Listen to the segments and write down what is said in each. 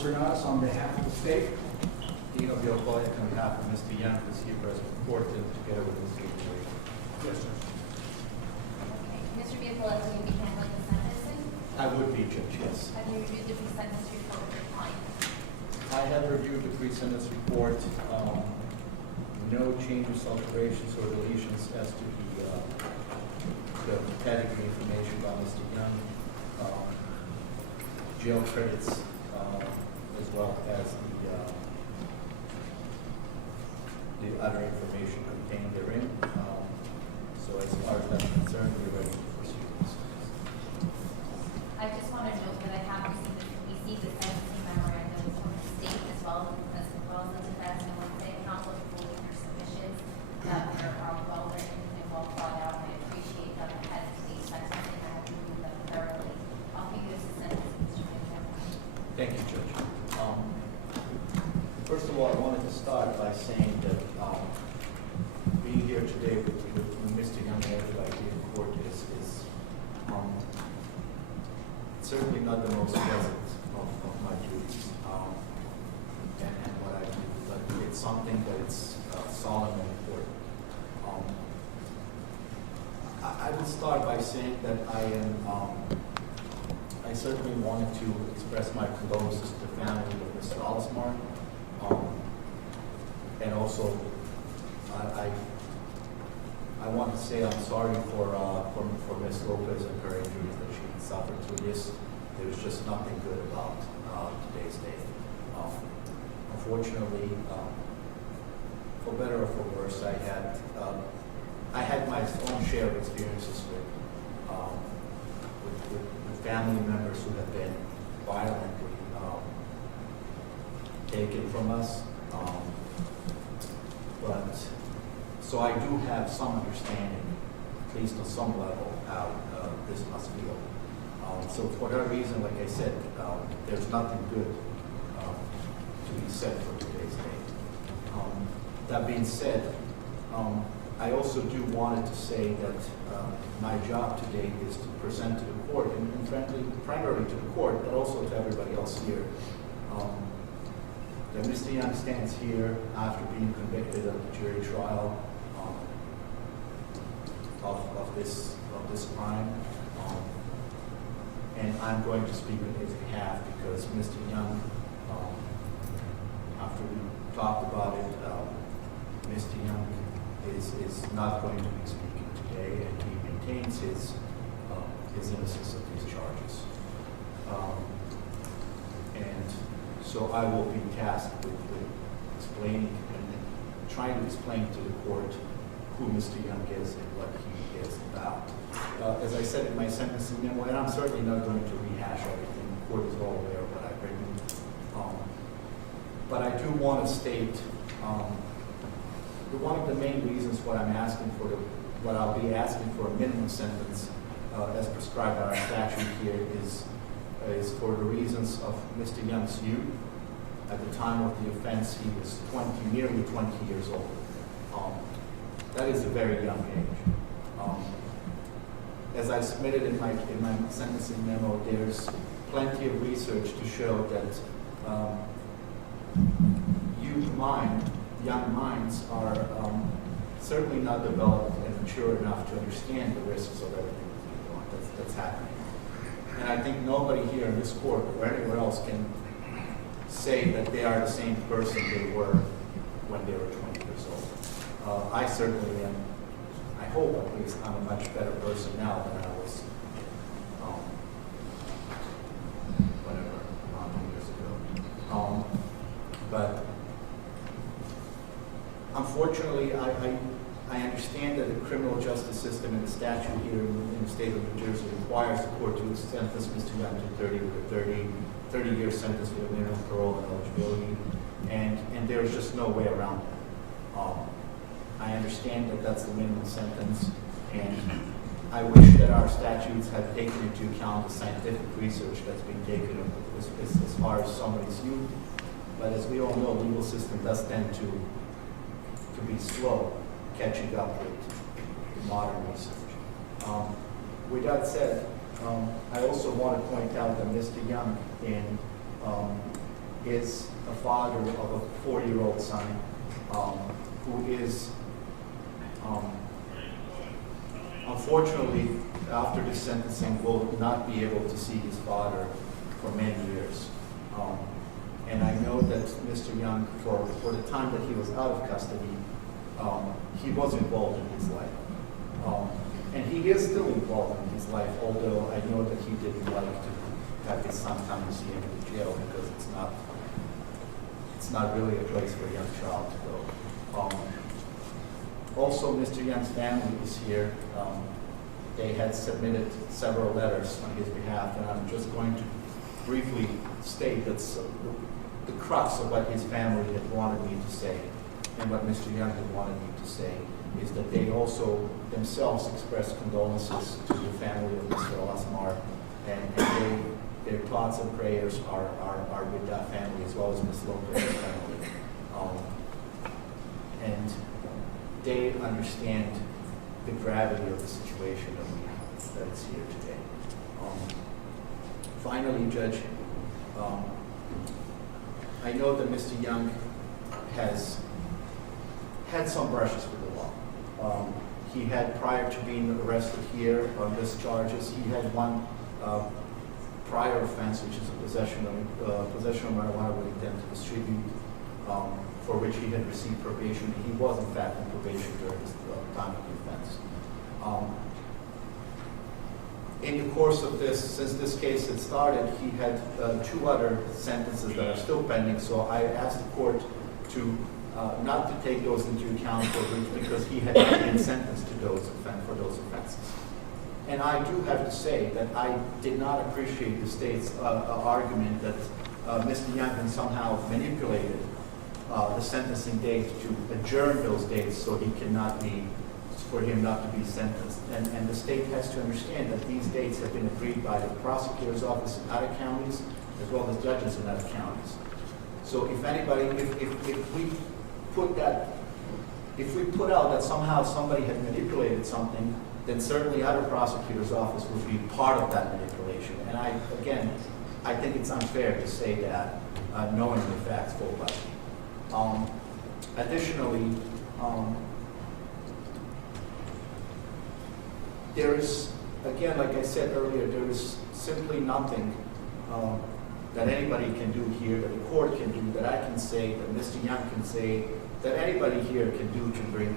Officer Nuss, on behalf of the state. Dean of the O'Connor on behalf of Mr. Young, is here present reported together with Mr. Young. Yes, sir. Okay. Mr. Viola, will you be handling the sentencing? I would be, Judge, yes. Have you reviewed the pre-sentence report with your client? I have reviewed the pre-sentence report. No changes, alterations, or deletions as to the pedigree information about Mr. Young, jail credits, as well as the other information contained therein. So as far as that's concerned, we're ready for proceedings. I just want to note that I have received the sentencing memorandum from the state as well as the defense. And once they account for fully their submissions that are well written and well thought out, and I appreciate them ahead of the sentencing. I have reviewed them thoroughly. I'll give you a sentence, Mr. Viola. Thank you, Judge. First of all, I wanted to start by saying that being here today with Mr. Young and everybody here in court is certainly not the most pleasant of my duties and what I do, but it's something that it's solemn and important. I would start by saying that I certainly wanted to express my condolences to the family of Mr. Alsmar, and also I want to say I'm sorry for Ms. Lopez and her injuries that she suffered through this. There was just nothing good about today's day. Unfortunately, for better or for worse, I had my own share of experiences with family members who have been violently taken from us. But so I do have some understanding, at least on some level, how this must feel. So for that reason, like I said, there's nothing good to be said for today's day. That being said, I also do wanted to say that my job today is to present to the court, and frankly, primarily to the court, but also to everybody else here, that Mr. Young stands here after being convicted of the jury trial of this crime, and I'm going to speak on his behalf because Mr. Young, after we talked about it, Mr. Young is not going to be speaking today, and he maintains his innocence of these charges. And so I will be tasked with explaining and trying to explain to the court who Mr. Young is and what he is about. As I said in my sentencing memo, and I'm certainly not going to rehash everything, the court is all aware of what I've written. But I do want to state one of the main reasons what I'll be asking for a minimum sentence as prescribed by our statute here is for the reasons of Mr. Young's youth. At the time of the offense, he was nearly 20 years old. That is a very young age. As I submitted in my sentencing memo, there's plenty of research to show that young minds are certainly not developed and mature enough to understand the risks of everything that's happening. And I think nobody here in this court or anywhere else can say that they are the same person they were when they were 20 years old. I certainly am. I hope at least I'm a much better person now than I was whatever, years ago. But unfortunately, I understand that the criminal justice system and the statute here in the state of New Jersey requires the court to sentence Mr. Young to 30-year sentence with a minimum parole and eligibility, and there's just no way around that. I understand that that's the minimum sentence, and I wish that our statutes had taken into account the scientific research that's been taken as far as somebody's youth. But as we all know, the legal system does tend to be slow catching up with modern research. With that said, I also want to point out that Mr. Young, in is a father of a 4-year-old son who is, unfortunately, after the sentencing, will not be able to see his father for many years. And I know that Mr. Young, for the time that he was out of custody, he was involved in his life. And he is still involved in his life, although I know that he didn't like to have his son come to see him in jail because it's not really a place for a young child to go. Also, Mr. Young's family is here. They had submitted several letters on his behalf, and I'm just going to briefly state that the crux of what his family had wanted me to say and what Mr. Young had wanted me to say is that they also themselves expressed condolences to the family of Mr. Alasmar, and their thoughts and prayers are with that family as well as Ms. Lopez's family. And they understand the gravity of the situation that is here today. Finally, Judge, I know that Mr. Young has had some brushes with the law. He had, prior to being arrested here on this charges, he had one prior offense, which is a possession of marijuana with intent to distribute, for which he had received probation. He was, in fact, on probation during this time of the offense. In the course of this, since this case had started, he had 2 other sentences that are still pending, so I asked the court to not to take those into account because he had been sentenced to for those offenses. And I do have to say that I did not appreciate the state's argument that Mr. Young had somehow manipulated the sentencing date to adjourn those dates so he cannot be, for him not to be sentenced. And the state has to understand that these dates have been agreed by the prosecutor's office in other counties as well as judges in other counties. So if anybody, if we put out that somehow somebody had manipulated something, then certainly other prosecutor's office would be part of that manipulation. And I think it's unfair to say that knowing the facts full well. Additionally, there is, again, like I said earlier, there is simply nothing that anybody can do here, that the court can do, that I can say, that Mr. Young can say, that anybody here can do to bring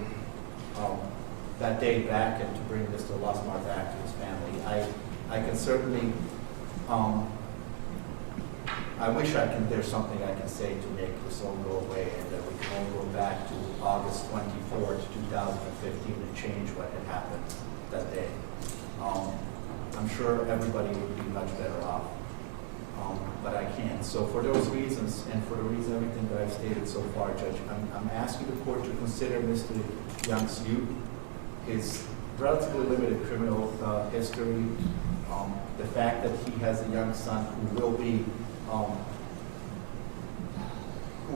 that day back and to bring Mr. Lasmar back to his family. I can certainly, I wish there's something I can say to make this all go away and that we can all go back to August 24th, 2015 and change what had happened that day. I'm sure everybody would be much better off, but I can't. So for those reasons, and for the reason everything that I've stated so far, Judge, I'm asking the court to consider Mr. Young's youth, his relatively limited criminal history, the fact that he has a young son who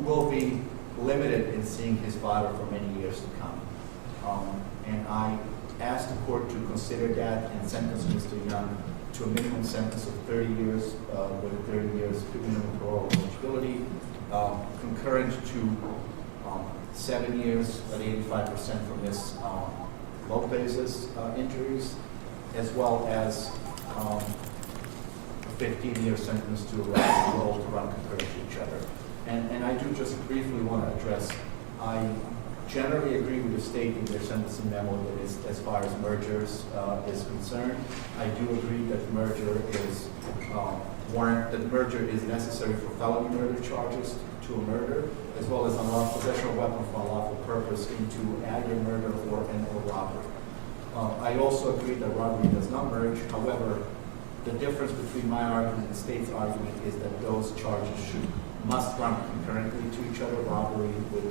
will be limited in seeing his father for many years to come. And I ask the court to consider that and sentence Mr. Young to a minimum sentence of 30 years with a 30 years minimum parole eligibility, concurrent to 7 years at 85% from Ms. Lopez's injuries, as well as a 15-year sentence to arrest and parole to run concurrent to each other. And I do just briefly want to address, I generally agree with the state in their sentencing memo that is, as far as mergers is concerned. I do agree that merger is that merger is necessary for felony murder charges to a murder, as well as unlawful possession of a weapon for unlawful purpose into aggravated murder or robbery. I also agree that robbery does not merge. However, the difference between my argument and the state's argument is that those charges must run concurrently to each other, robbery with a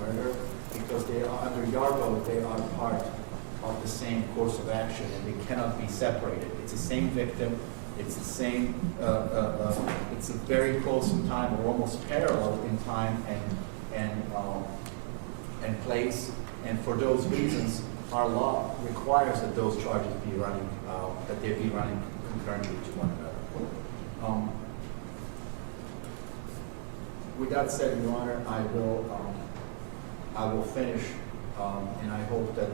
murder, because they are, under Yarbo, they are part of the same course of action and they cannot be separated. It's the same victim, it's the same, it's a very close in time or almost parallel in time and place, and for those reasons, our law requires that those charges be running, that they be running concurrently to one another. With that said, Your Honor, I will finish, and I hope that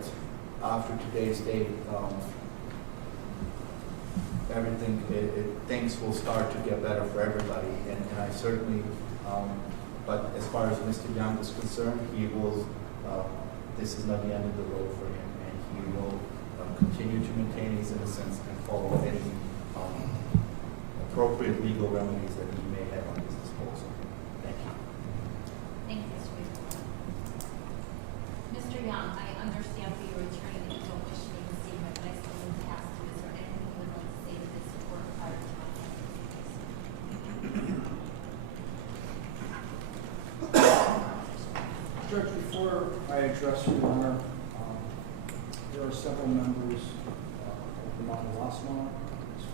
after today's date, things will start to get better for everybody, and I certainly, but as far as Mr. Young is concerned, he will, this is not the end of the road for him, and he will continue to maintain his innocence and follow any appropriate legal remedies that he may have on his disposal. Thank you. Thank you, Mr. Rebuttal. Mr. Young, I understand for your attorney that you don't wish to make a statement, but I still need to ask you, is there anything you would like to say to this court prior to my Judge, before I address Your Honor, there are several members of the Montelasma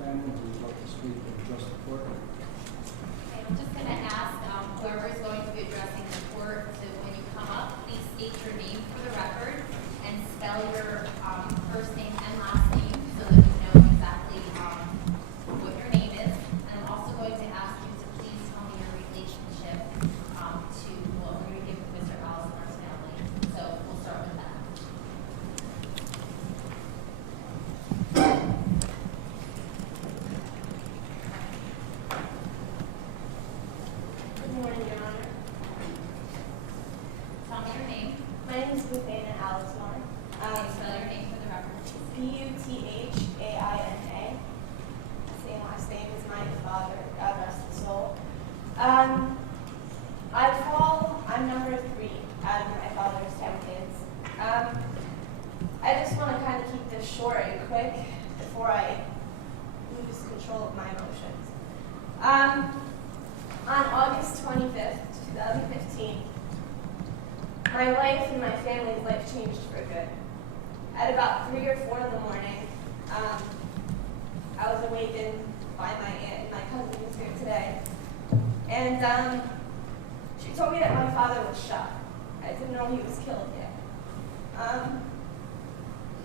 family who would like to speak and address the court. Okay, I'm just going to ask whoever is going to be addressing the court to, when you come up, please state your name for the record and spell your first name and last name so that we know exactly what your name is. And I'm also going to ask you to please tell me your relationship to what we're going to give Mr. Allison's family. So we'll start with that. Good morning, Your Honor. Tell me your name. My name is Defendant. Okay, spell your name for the record. Puthaina. Same last name as my father, God rest his soul. I'm number 3 out of my father's 10 kids. I just want to kind of keep this short and quick before I lose control of my emotions. On August 25th, 2015, my life and my family's life changed for good. At about 3 or 4 in the morning, I was awakened by my aunt, and my cousin who's here today. And she told me that my father was shot. I didn't know he was killed yet.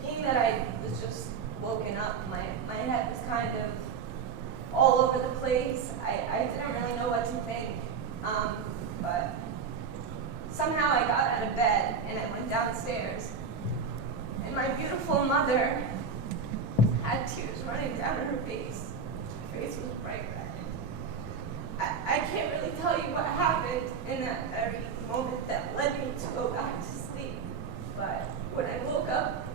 Being that I was just woken up, my head was kind of all over the place. I didn't really know what to think. But somehow I got out of bed and I went downstairs. And my beautiful mother had tears running down her face. Her face was bright red. I can't really tell you what happened in that very moment that led me to go back to sleep. But when I woke up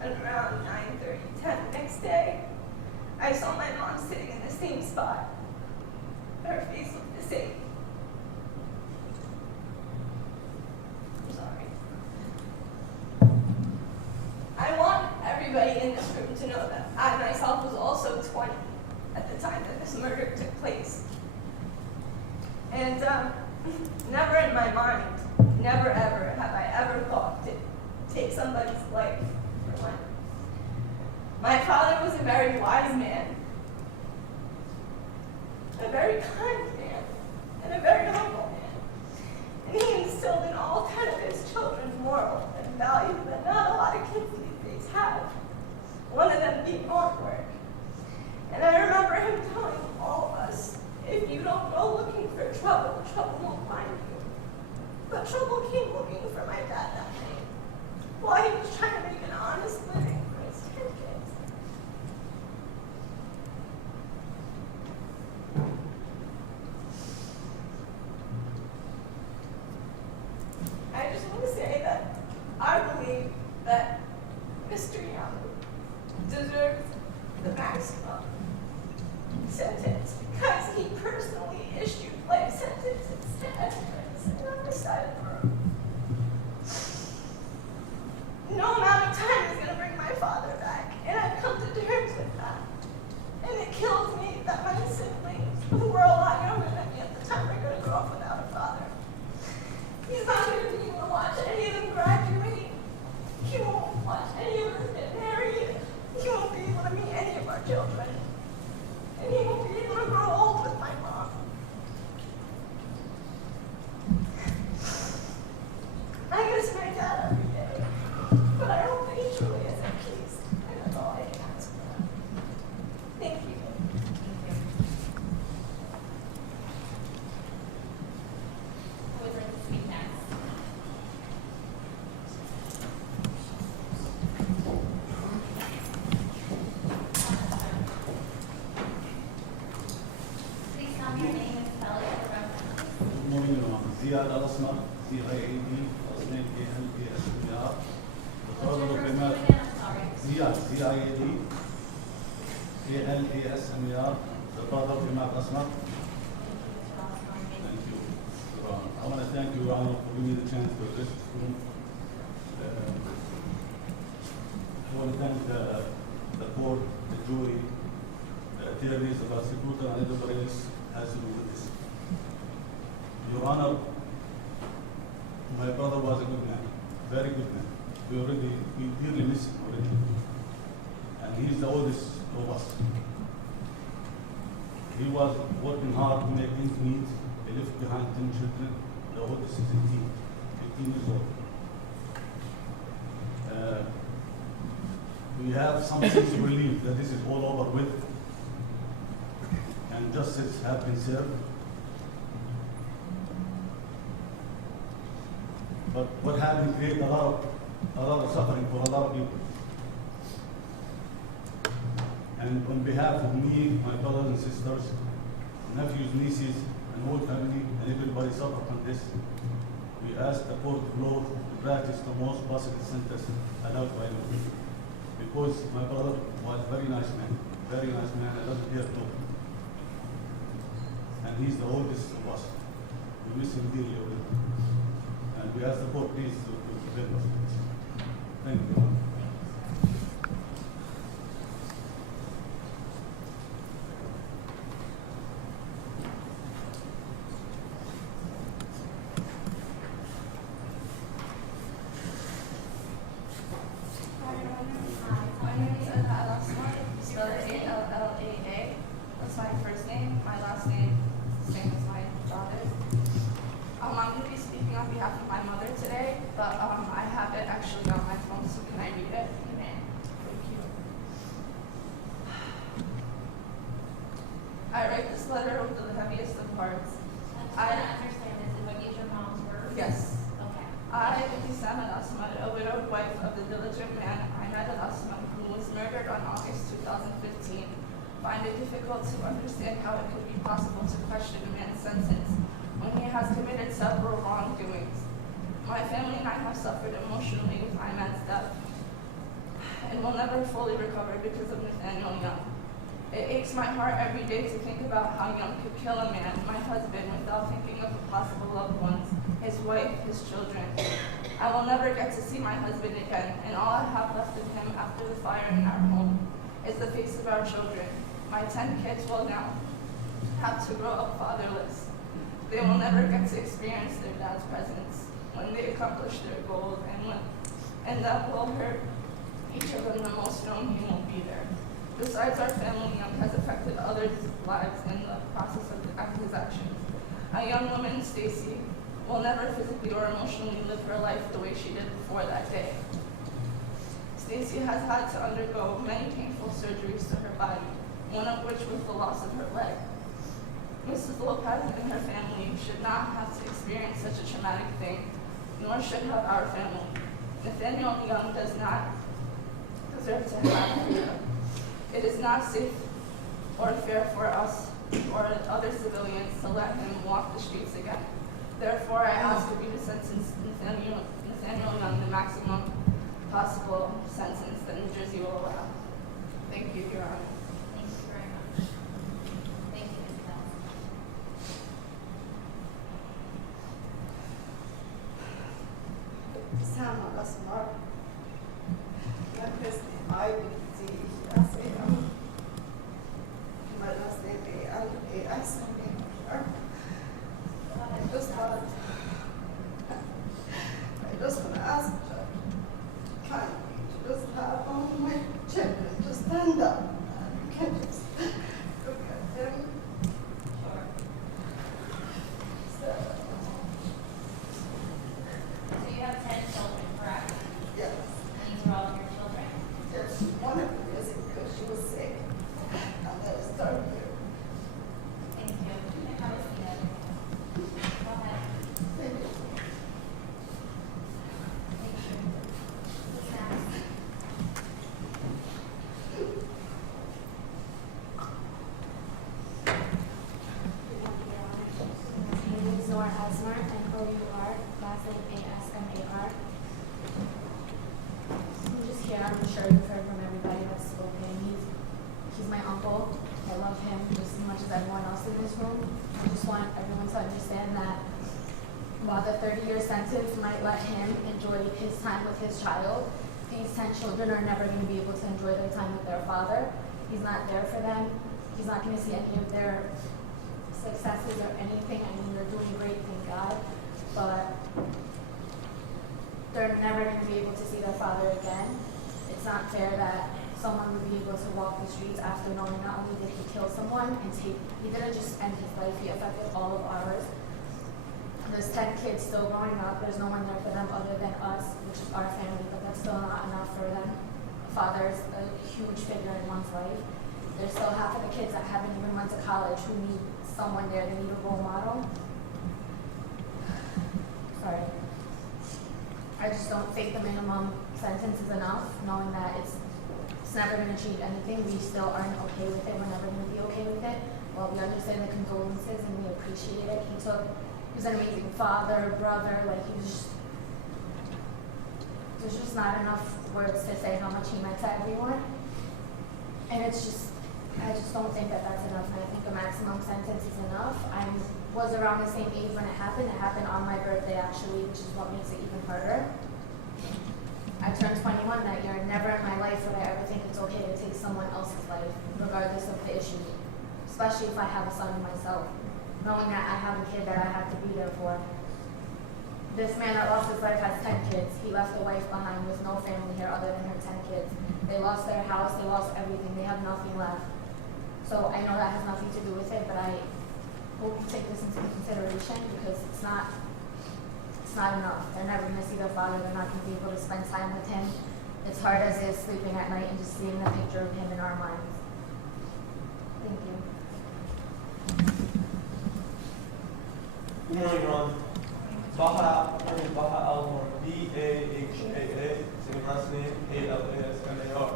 at around 9:30, 10 the next day, I saw my mom sitting in the same spot. Her face looked the same. I'm sorry. I want everybody in this room to know that I myself was also 20 at the time that this murder took place. And never in my mind, never ever have I ever thought to take somebody's life for one. My father was a very wise man, a very kind man, and a very humble man. And he instilled in all 10 of his children morals and values that not a lot of kids these days have. One of them being hard work. And I remember him telling all of us, if you don't go looking for trouble, trouble won't find you. But trouble came looking for my dad that night, while he was trying to make an honest living for his 10 kids. I just want to say that I believe that Mr. Young deserves the maximum sentence because he personally issued life sentences to evidence on the side of the room. No amount of time is going to bring my father back, and I've come to terms with that. And it kills me that my siblings, who were a lot younger than me at the time, are going to grow up without a father. He's not going to be able to watch any of them graduate. He won't watch any of us get married. He won't be able to meet any of our children. And he won't be able to grow old with my mom. I miss my dad every day, but I hope that he truly is at peace. And that's all I can ask for. Thank you. Ziad al-Asmar, Z-I-A-D, last name A-L-A-S-M-A-R. The father What's of your first Imad name again? I'm sorry. Ziad, Z-I-A-D, A-L-A-S-M-A-R. The father of Imad Asmar. Thank you, Your Honor. I want to thank you, Your Honor, for giving me the chance to address this room. I want to thank the court, the jury, the attorneys, the prosecutor, and everybody else has to do with this. Your Honor, my brother was a good man, very good man. We dearly miss him already. And he's the oldest of us. He was working hard to make ends meet. He left behind 10 children. The oldest is 15 years old. We have some sense of relief that this is all over with and justice has been served. But what happened created a lot of suffering for a lot of people. And on behalf of me, my brothers and sisters, nephews, nieces, and whole family, and everybody suffered from this, we ask the court of law to practice the most possible sentence allowed by law. Because my brother was a very nice man, and doesn't dare to. And he's the oldest of us. We miss him dearly already. And we ask the court please to help us. Thank you. My name is Al spelled A-L-L-A-A. That's my first name. My last name, same as my daughter's. I'm going to be speaking on behalf of my mother today, but I have it actually on my phone, so can I read it? Thank you. I write this letter with the heaviest of hearts. I don't understand this. Is what these your mom's words? Yes. Okay. I, Ibtisam al-Asmar, a widowed wife of the diligent man Ahmed al-Asmar, who was murdered on August 2015, find it difficult to understand how it could be possible to question a man's sentence when he has committed several wrongdoings. My family and I have suffered emotionally with Ahmed's death and will never fully recover because of Nathaniel Young. It aches my heart every day to think about how Young could kill a man, my husband, without thinking of the possible loved ones, his wife, his children. I will never get to see my husband again, and all I have left of him after the fire in our home is the face of our children. My 10 kids will now have to grow up fatherless. They will never get to experience their dad's presence when they accomplish their goals, and that will hurt each of them the most, knowing he won't be there. Besides our family, Young has affected others' lives in the process of his actions. A young woman, Stacy, will never physically or emotionally live her life the way she did before that day. Stacy has had to undergo many painful surgeries to her body, one of which was the loss of her leg. Mrs. Lopez and her family should not have to experience such a traumatic thing, nor should have our family. Nathaniel Young does not deserve to have freedom. It is not safe or fair for us or other civilians to let him walk the streets again. Therefore, I ask of you to sentence Nathaniel Young the maximum possible sentence that New Jersey will allow. Thank you, Your Honor. Thank you very much. Thank you, Ms. Bell. Ibtisam al-Asmar. My first name I-B-T-S-A-M. My last name A-L-A-S-M-A-R. I just want to ask Judge kindly to just have all my children just stand up. You can't just look at them. Sure. So, So you have 10 children, correct? yes. And these are all of your children? Yes, one of them is because she was sick. And then it started here. Thank you. I haven't seen it. Go ahead. Thank you. Thank you. Who's next? My name is Nora Asmar. I call last name ASMAR. I'm just here. I'm sure you've heard from everybody that's spoken. He's my uncle. I love him just as much as everyone else in this room. I just want everyone to understand that while the 30-year sentence might let him enjoy his time with his child, these 10 children are never going to be able to enjoy their time with their father. He's not there for them. He's not going to see any of their successes or anything. I mean, they're doing great, thank God, but they're never going to be able to see their father again. It's not fair that someone would be able to walk the streets after knowing not only did he kill someone and he didn't just end his life, he affected all of ours. There's 10 kids still growing up. There's no one there for them other than us, which is our family, but that's still not enough for them. A father is a huge figure in one's life. There's still half of the kids that haven't even went to college who need someone there. They need a role model. Sorry. I just don't think the minimum sentence is enough, knowing that it's never going to change anything. We still aren't okay with it. We're never going to be okay with it. Well, we understand the condolences and we appreciate it. He was an amazing father, brother. Like, there's just not enough words to say how much he meant to everyone. And I just don't think that that's enough. And I think a maximum sentence is enough. I was around the same age when it happened. It happened on my birthday, actually, which is what makes it even harder. I turned 21 that year, and never in my life would I ever think it's okay to take someone else's life, regardless of the issue, especially if I have a son myself, knowing that I have a kid that I have to be there for. This man that lost his life has 10 kids. He left a wife behind with no family here other than her 10 kids. They lost their house, they lost everything, they have nothing left. So I know that has nothing to do with it, but I hope you take this into consideration because it's not enough. They're never going to see their father. They're not going to be able to spend time with him. It's hard as is sleeping at night and just seeing the picture of him in our minds. Thank you. Good morning, Ron. My name is Baha Almar, B-A-H-A-A, same last name, A-L-A-S-M-A-R.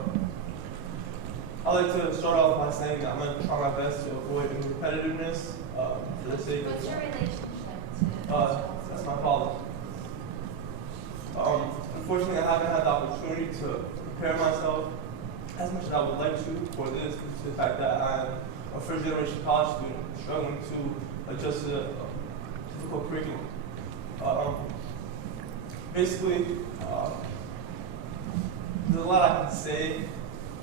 I'd like to start off by saying that I'm going to try my best to avoid any repetitiveness for the sake of... What's your relationship to that's my father. Unfortunately, I haven't had the opportunity to prepare myself as much as I would like to for this, due to the fact that I'm a first-generation college student struggling to adjust to a difficult curriculum. Basically, there's a lot I can say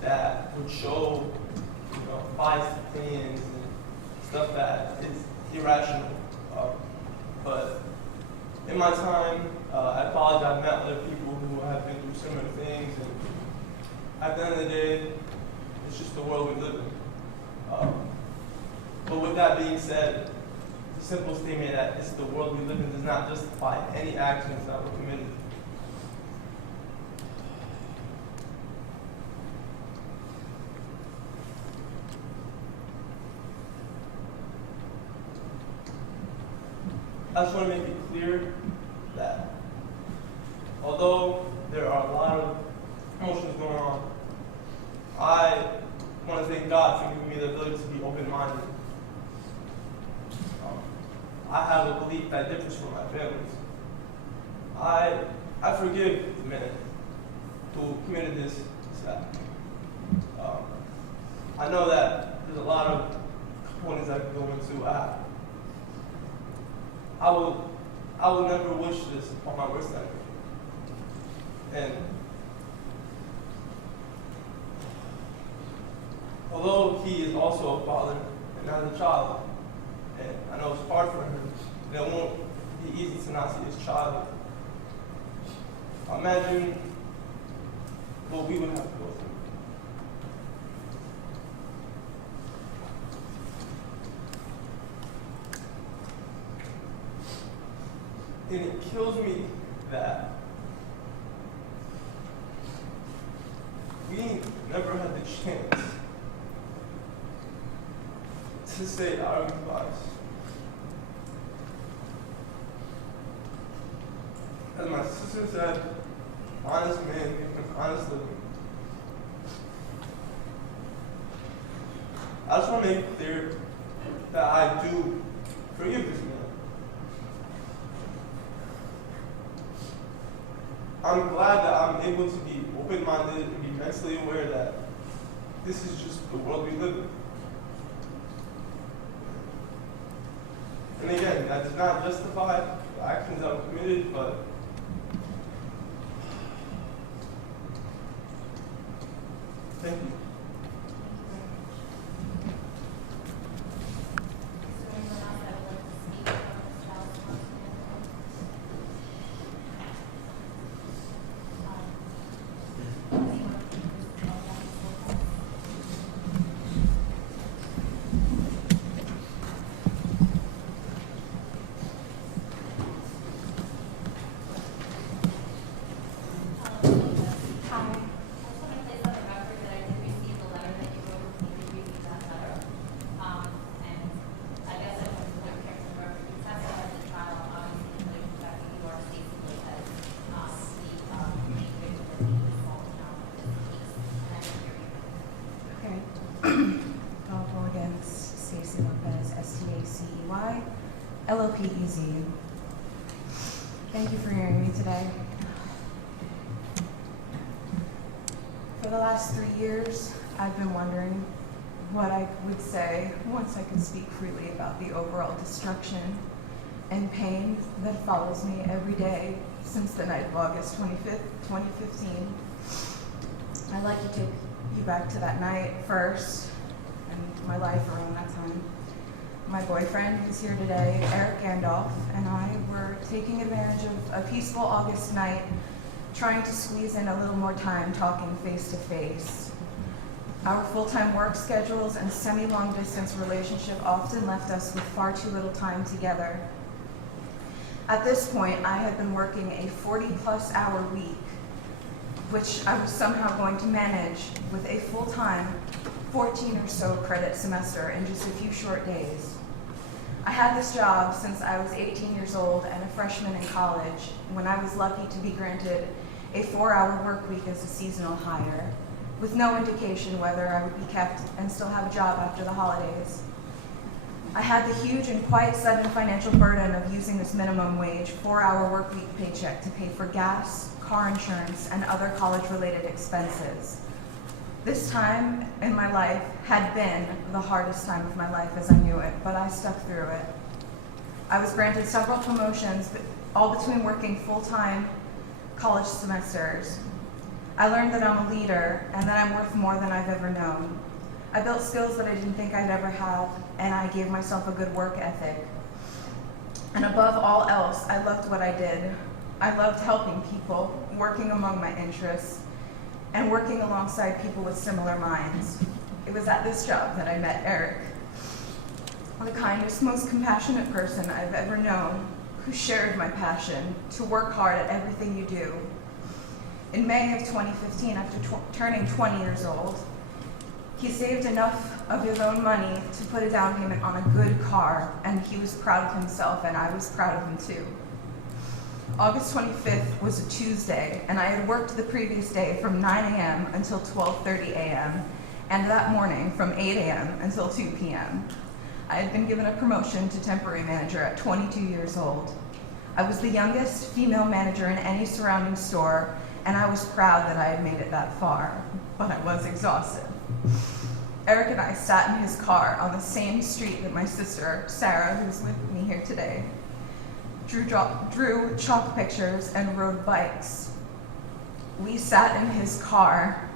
that would show, biased opinions and stuff that is irrational. But in my time at college, I've met other people who have been through similar things, and at the end of the day, it's just the world we live in. But with that being said, the simple statement that it's the world we live in does not justify any actions that were committed. I just want to make it clear that although there are a lot of emotions going on, I want to thank God for giving me the ability to be open-minded. I have a belief that differs from my family's. I forgive the man who committed this act. I know that there's a lot of components I can go into. I will never wish this on my worst enemy. And although he is also a father and not a child, and I know it's hard for him, and it won't be easy to not see his child. Imagine what we would have to go through. And it kills me that we never had the chance to say our goodbyes. As my sister said, honest man makes honest living. I just want to make it clear that I do forgive this man. I'm glad that I'm able to be open-minded and be mentally aware that this is just the world we live in. And again, that does not justify the actions I've committed, but thank you. Is there anyone else that would like to speak on this house? Anyone? Hi. I just want to place on the record that I did receive the letter that you wrote. You did receive that letter. And I guess I want to put here for the record. You testified at the trial, obviously, but in fact, you are stating as the main victim of the assault count of this case. And I hear you. Okay. Counsel against Stacey Lopez, STACEY, LOPEZ. Thank you for hearing me today. For the last 3 years, I've been wondering what I would say once I could speak freely about the overall destruction and pain that follows me every day since the night of August 25th, 2015. I'd like to take you back to that night first and my life around that time. My boyfriend, who's here today, Eric Gandolf, and I were taking advantage of a peaceful August night, trying to squeeze in a little more time talking face to face. Our full-time work schedules and semi-long distance relationship often left us with far too little time together. At this point, I had been working a 40-plus hour week, which I was somehow going to manage with a full-time 14 or so credit semester in just a few short days. I had this job since I was 18 years old and a freshman in college, when I was lucky to be granted a 4-hour work week as a seasonal hire, with no indication whether I would be kept and still have a job after the holidays. I had the huge and quite sudden financial burden of using this minimum wage 4-hour work week paycheck to pay for gas, car insurance, and other college-related expenses. This time in my life had been the hardest time of my life as I knew it, but I stuck through it. I was granted several promotions, but all between working full-time college semesters. I learned that I'm a leader and that I'm worth more than I've ever known. I built skills that I didn't think I'd ever have, and I gave myself a good work ethic. And above all else, I loved what I did. I loved helping people, working among my interests, and working alongside people with similar minds. It was at this job that I met Eric, the kindest, most compassionate person I've ever known, who shared my passion to work hard at everything you do. In May of 2015, after turning 20 years old, he saved enough of his own money to put a down payment on a good car, and he was proud of himself, and I was proud of him too. August 25th was a Tuesday, and I had worked the previous day from 9 a.m. until 12:30 a.m., and that morning from 8 a.m. until 2 p.m. I had been given a promotion to temporary manager at 22 years old. I was the youngest female manager in any surrounding store, and I was proud that I had made it that far, but I was exhausted. Eric and I sat in his car on the same street that my sister, Sarah, who's with me here today, drew chalk pictures and rode bikes. We sat in his car,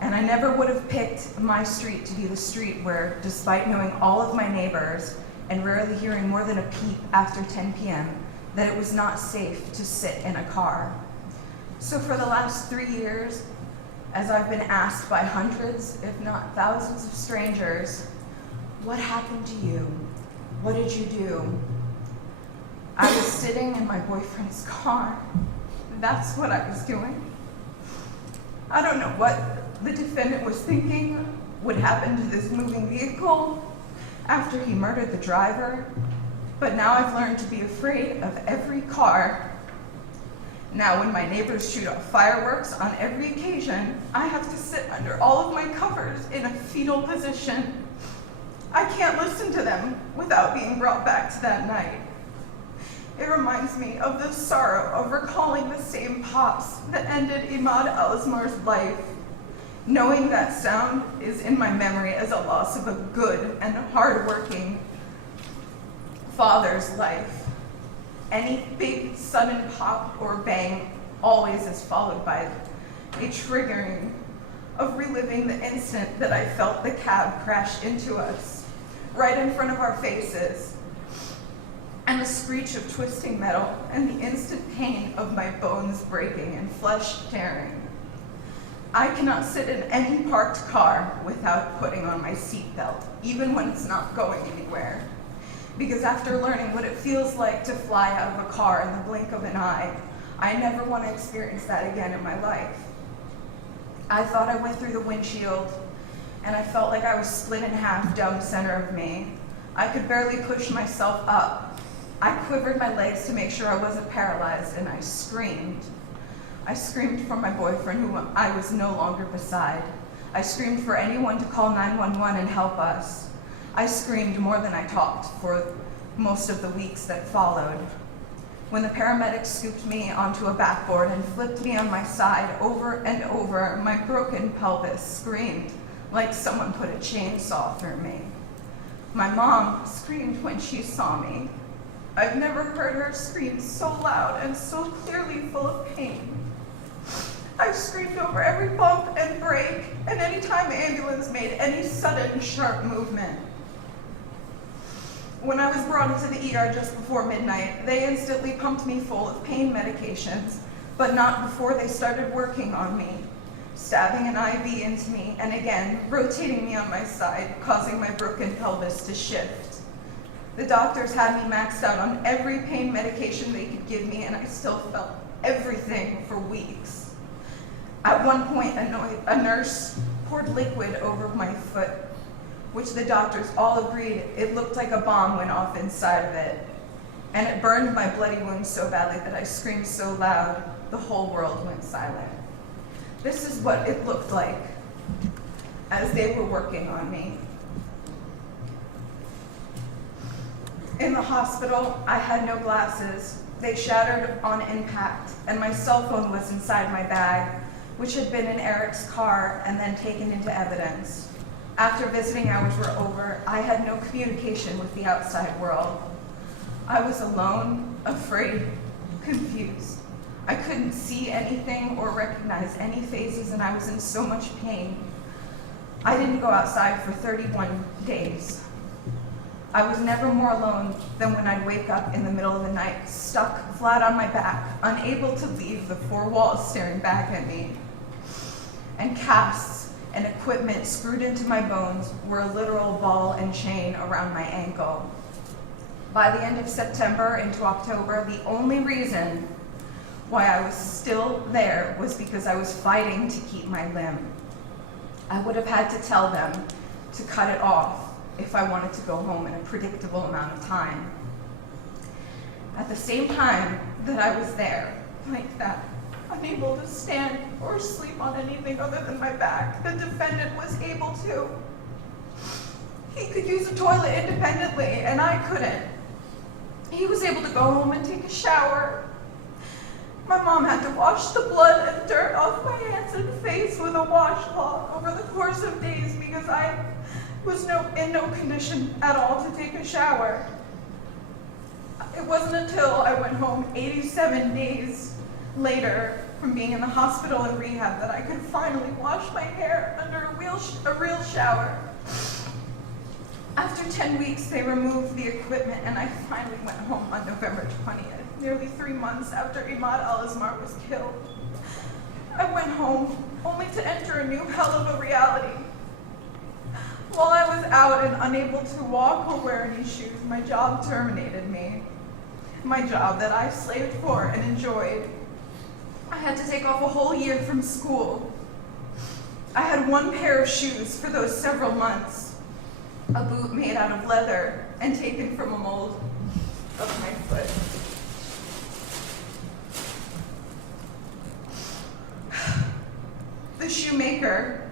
and I never would have picked my street to be the street where, despite knowing all of my neighbors and rarely hearing more than a peep after 10 p.m., that it was not safe to sit in a car. So for the last 3 years, as I've been asked by hundreds, if not thousands of strangers, what happened to you? What did you do? I was sitting in my boyfriend's car. That's what I was doing. I don't know what the defendant was thinking would happen to this moving vehicle after he murdered the driver, but now I've learned to be afraid of every car. Now when my neighbors shoot off fireworks on every occasion, I have to sit under all of my covers in a fetal position. I can't listen to them without being brought back to that night. It reminds me of the sorrow of recalling the same pops that ended Imad Al-Asmar's life. Knowing that sound is in my memory as a loss of a good and hardworking father's life. Any big sudden pop or bang always is followed by a triggering of reliving the instant that I felt the cab crash into us, right in front of our faces, and the screech of twisting metal and the instant pain of my bones breaking and flesh tearing. I cannot sit in any parked car without putting on my seatbelt, even when it's not going anywhere. Because after learning what it feels like to fly out of a car in the blink of an eye, I never want to experience that again in my life. I thought I went through the windshield, and I felt like I was split in half down the center of me. I could barely push myself up. I quivered my legs to make sure I wasn't paralyzed, and I screamed. I screamed for my boyfriend, who I was no longer beside. I screamed for anyone to call 911 and help us. I screamed more than I talked for most of the weeks that followed. When the paramedics scooped me onto a backboard and flipped me on my side over and over, my broken pelvis screamed like someone put a chainsaw through me. My mom screamed when she saw me. I've never heard her scream so loud and so clearly full of pain. I screamed over every bump and break, and any time the ambulance made any sudden, sharp movement. When I was brought into the ER just before midnight, they instantly pumped me full of pain medications, but not before they started working on me, stabbing an IV into me, and again, rotating me on my side, causing my broken pelvis to shift. The doctors had me maxed out on every pain medication they could give me, and I still felt everything for weeks. At one point, a nurse poured liquid over my foot, which the doctors all agreed it looked like a bomb went off inside of it. And it burned my bloody wound so badly that I screamed so loud, the whole world went silent. This is what it looked like as they were working on me. In the hospital, I had no glasses. They shattered on impact, and my cell phone was inside my bag, which had been in Eric's car and then taken into evidence. After visiting hours were over, I had no communication with the outside world. I was alone, afraid, confused. I couldn't see anything or recognize any faces, and I was in so much pain. I didn't go outside for 31 days. I was never more alone than when I'd wake up in the middle of the night, stuck flat on my back, unable to leave the four walls staring back at me. And casts and equipment screwed into my bones were a literal ball and chain around my ankle. By the end of September into October, the only reason why I was still there was because I was fighting to keep my limb. I would have had to tell them to cut it off if I wanted to go home in a predictable amount of time. At the same time that I was there, like that, unable to stand or sleep on anything other than my back, the defendant was able to. He could use a toilet independently, and I couldn't. He was able to go home and take a shower. My mom had to wash the blood and dirt off my hands and face with a washcloth over the course of days because I was in no condition at all to take a shower. It wasn't until I went home 87 days later from being in the hospital and rehab that I could finally wash my hair under a real shower. After 10 weeks, they removed the equipment, and I finally went home on November 20th, nearly 3 months after Imad Al-Asmar was killed. I went home only to enter a new hell of a reality. While I was out and unable to walk or wear any shoes, my job terminated me. My job that I slaved for and enjoyed. I had to take off a whole year from school. I had one pair of shoes for those several months. A boot made out of leather and taken from a mold of my foot. The shoemaker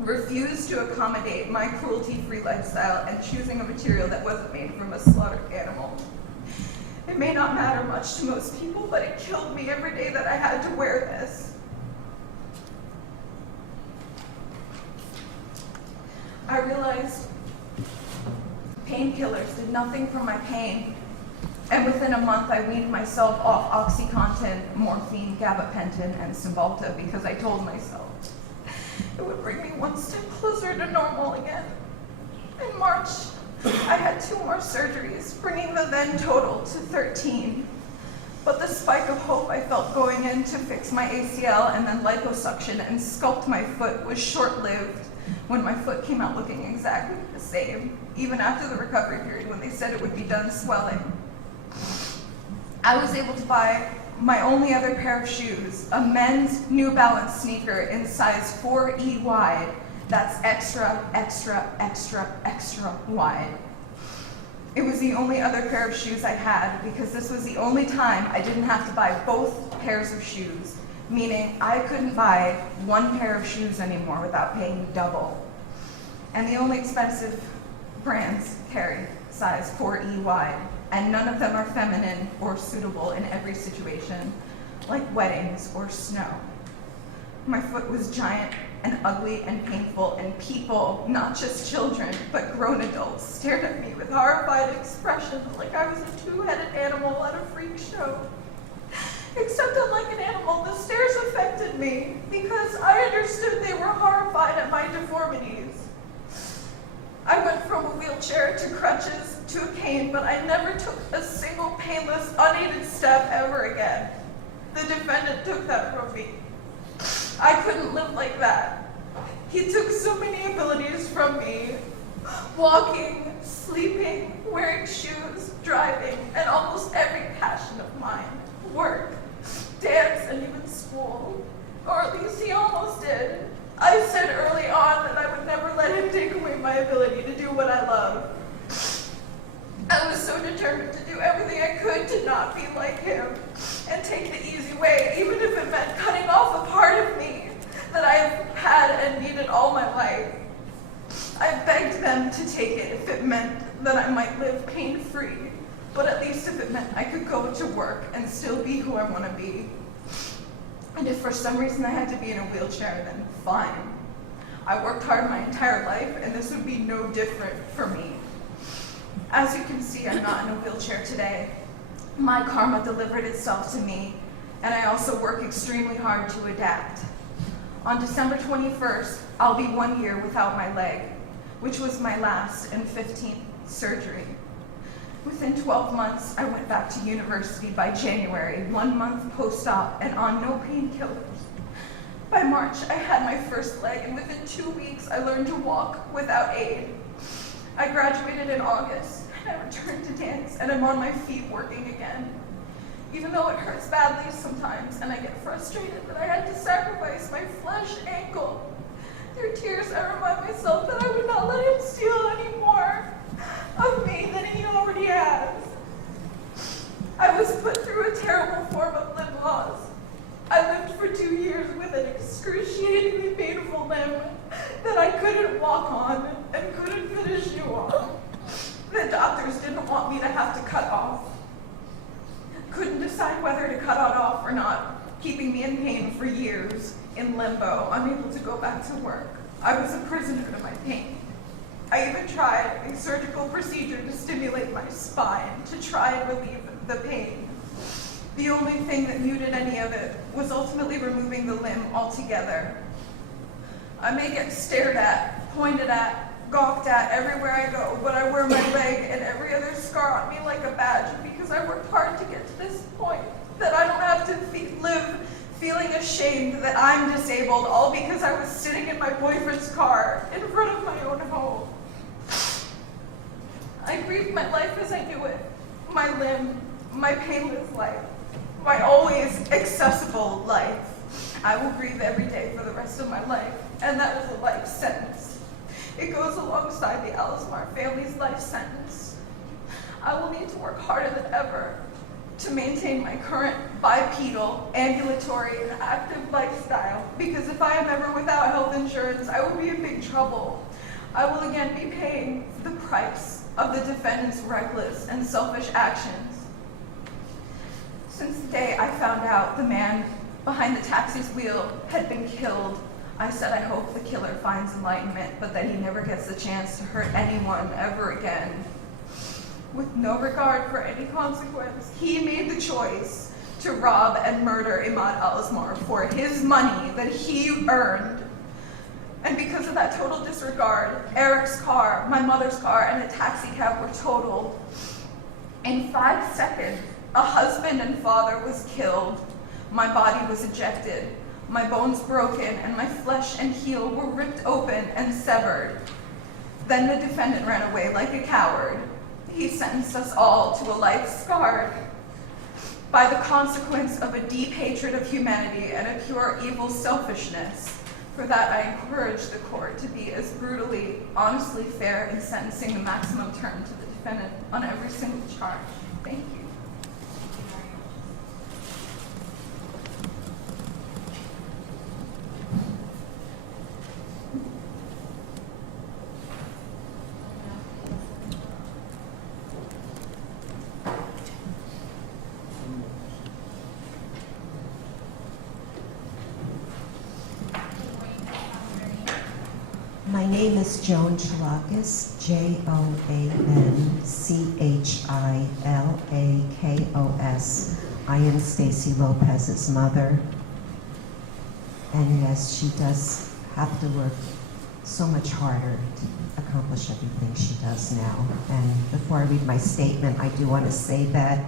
refused to accommodate my cruelty-free lifestyle and choosing a material that wasn't made from a slaughtered animal. It may not matter much to most people, but it killed me every day that I had to wear this. I realized painkillers did nothing for my pain, and within a month I weaned myself off OxyContin, morphine, gabapentin, and Cymbalta because I told myself it would bring me one step closer to normal again. In March, I had 2 more surgeries, bringing the then total to 13. But the spike of hope I felt going in to fix my ACL and then liposuction and sculpt my foot was short-lived when my foot came out looking exactly the same, even after the recovery period when they said it would be done swelling. I was able to buy my only other pair of shoes, a men's New Balance sneaker in size 4E wide. That's extra, extra, extra, extra wide. It was the only other pair of shoes I had because this was the only time I didn't have to buy both pairs of shoes, meaning I couldn't buy 1 pair of shoes anymore without paying double. And the only expensive brands carry size 4E wide, and none of them are feminine or suitable in every situation, like weddings or snow. My foot was giant and ugly and painful, and people, not just children, but grown adults, stared at me with horrified expressions like I was a 2-headed animal at a freak show. Except unlike an animal, the stares affected me because I understood they were horrified at my deformities. I went from a wheelchair to crutches to a cane, but I never took a single painless, unaided step ever again. The defendant took that from me. I couldn't live like that. He took so many abilities from me: walking, sleeping, wearing shoes, driving, and almost every passion of mine: work, dance, and even school. Or at least he almost did. I said early on that I would never let him take away my ability to do what I love. I was so determined to do everything I could to not be like him and take the easy way, even if it meant cutting off a part of me that I've had and needed all my life. I begged them to take it if it meant that I might live pain-free, but at least if it meant I could go to work and still be who I want to be. And if for some reason I had to be in a wheelchair, then fine. I worked hard my entire life, and this would be no different for me. As you can see, I'm not in a wheelchair today. My karma delivered itself to me, and I also work extremely hard to adapt. On December 21st, I'll be 1 year without my leg, which was my last and 15th surgery. Within 12 months, I went back to university by January, 1 month post-op and on no painkillers. By March, I had my first leg, and within 2 weeks, I learned to walk without aid. I graduated in August, and I returned to dance, and I'm on my feet working again. Even though it hurts badly sometimes, and I get frustrated that I had to sacrifice my flesh ankle. Through tears, I remind myself that I would not let him steal any more of me than he already has. I was put through a terrible form of limb loss. I lived for 2 years with an excruciatingly painful limb that I couldn't walk on and couldn't put a shoe on. The doctors didn't want me to have to cut off. Couldn't decide whether to cut it off or not, keeping me in pain for years, in limbo, unable to go back to work. I was a prisoner to my pain. I even tried a surgical procedure to stimulate my spine to try and relieve the pain. The only thing that muted any of it was ultimately removing the limb altogether. I may get stared at, pointed at, gawked at everywhere I go, but I wear my leg and every other scar on me like a badge because I worked hard to get to this point, that I don't have to live feeling ashamed that I'm disabled, all because I was sitting in my boyfriend's car in front of my own home. I grieved my life as I knew it, my limb, my painless life, my always accessible life. I will grieve every day for the rest of my life, and that is a life sentence. It goes alongside the Alismar family's life sentence. I will need to work harder than ever to maintain my current bipedal, ambulatory, and active lifestyle, because if I am ever without health insurance, I will be in big trouble. I will again be paying the price of the defendant's reckless and selfish actions. Since the day I found out the man behind the taxi's wheel had been killed, I said I hope the killer finds enlightenment, but that he never gets the chance to hurt anyone ever again. With no regard for any consequence, he made the choice to rob and murder Imad Al-Asmar for his money that he earned. And because of that total disregard, Eric's car, my mother's car, and a taxi cab were totaled. In 5 seconds, a husband and father was killed. My body was ejected, my bones broken, and my flesh and heel were ripped open and severed. Then the defendant ran away like a coward. He sentenced us all to a life scarred by the consequence of a deep hatred of humanity and a pure evil selfishness. For that, I encourage the court to be as brutally, honestly fair in sentencing the maximum term to the defendant on every single charge. Thank you. My name is Joan Chalakis, Joanchilakos. I am Stacy Lopez's mother. And yes, she does have to work so much harder to accomplish everything she does now. And before I read my statement, I do want to say that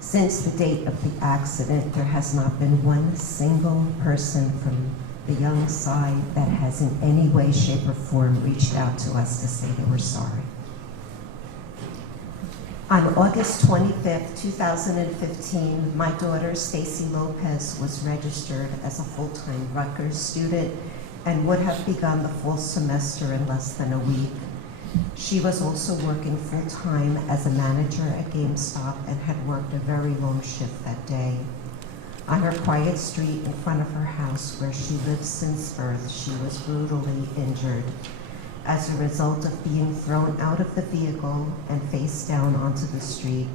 since the date of the accident, there has not been one single person from the Young side that has in any way, shape, or form reached out to us to say they were sorry. On August 25th, 2015, my daughter, Stacy Lopez, was registered as a full-time Rutgers student and would have begun the fall semester in less than a week. She was also working full-time as a manager at GameStop and had worked a very long shift that day. On her quiet street in front of her house where she lived since birth, she was brutally injured. As a result of being thrown out of the vehicle and face down onto the street,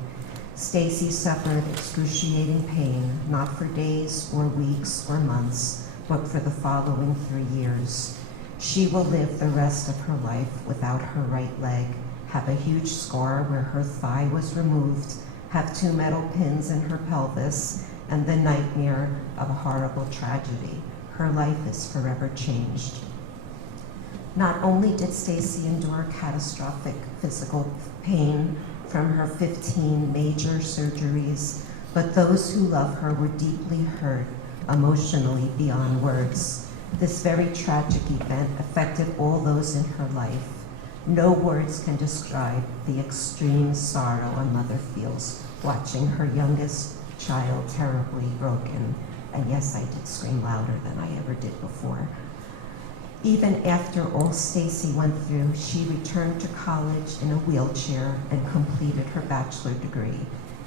Stacy suffered excruciating pain, not for days or weeks or months, but for the following 3 years. She will live the rest of her life without her right leg, have a huge scar where her thigh was removed, have 2 metal pins in her pelvis, and the nightmare of a horrible tragedy. Her life is forever changed. Not only did Stacy endure catastrophic physical pain from her 15 major surgeries, but those who love her were deeply hurt emotionally beyond words. This very tragic event affected all those in her life. No words can describe the extreme sorrow a mother feels watching her youngest child terribly broken. And yes, I did scream louder than I ever did before. Even after all Stacy went through, she returned to college in a wheelchair and completed her bachelor degree.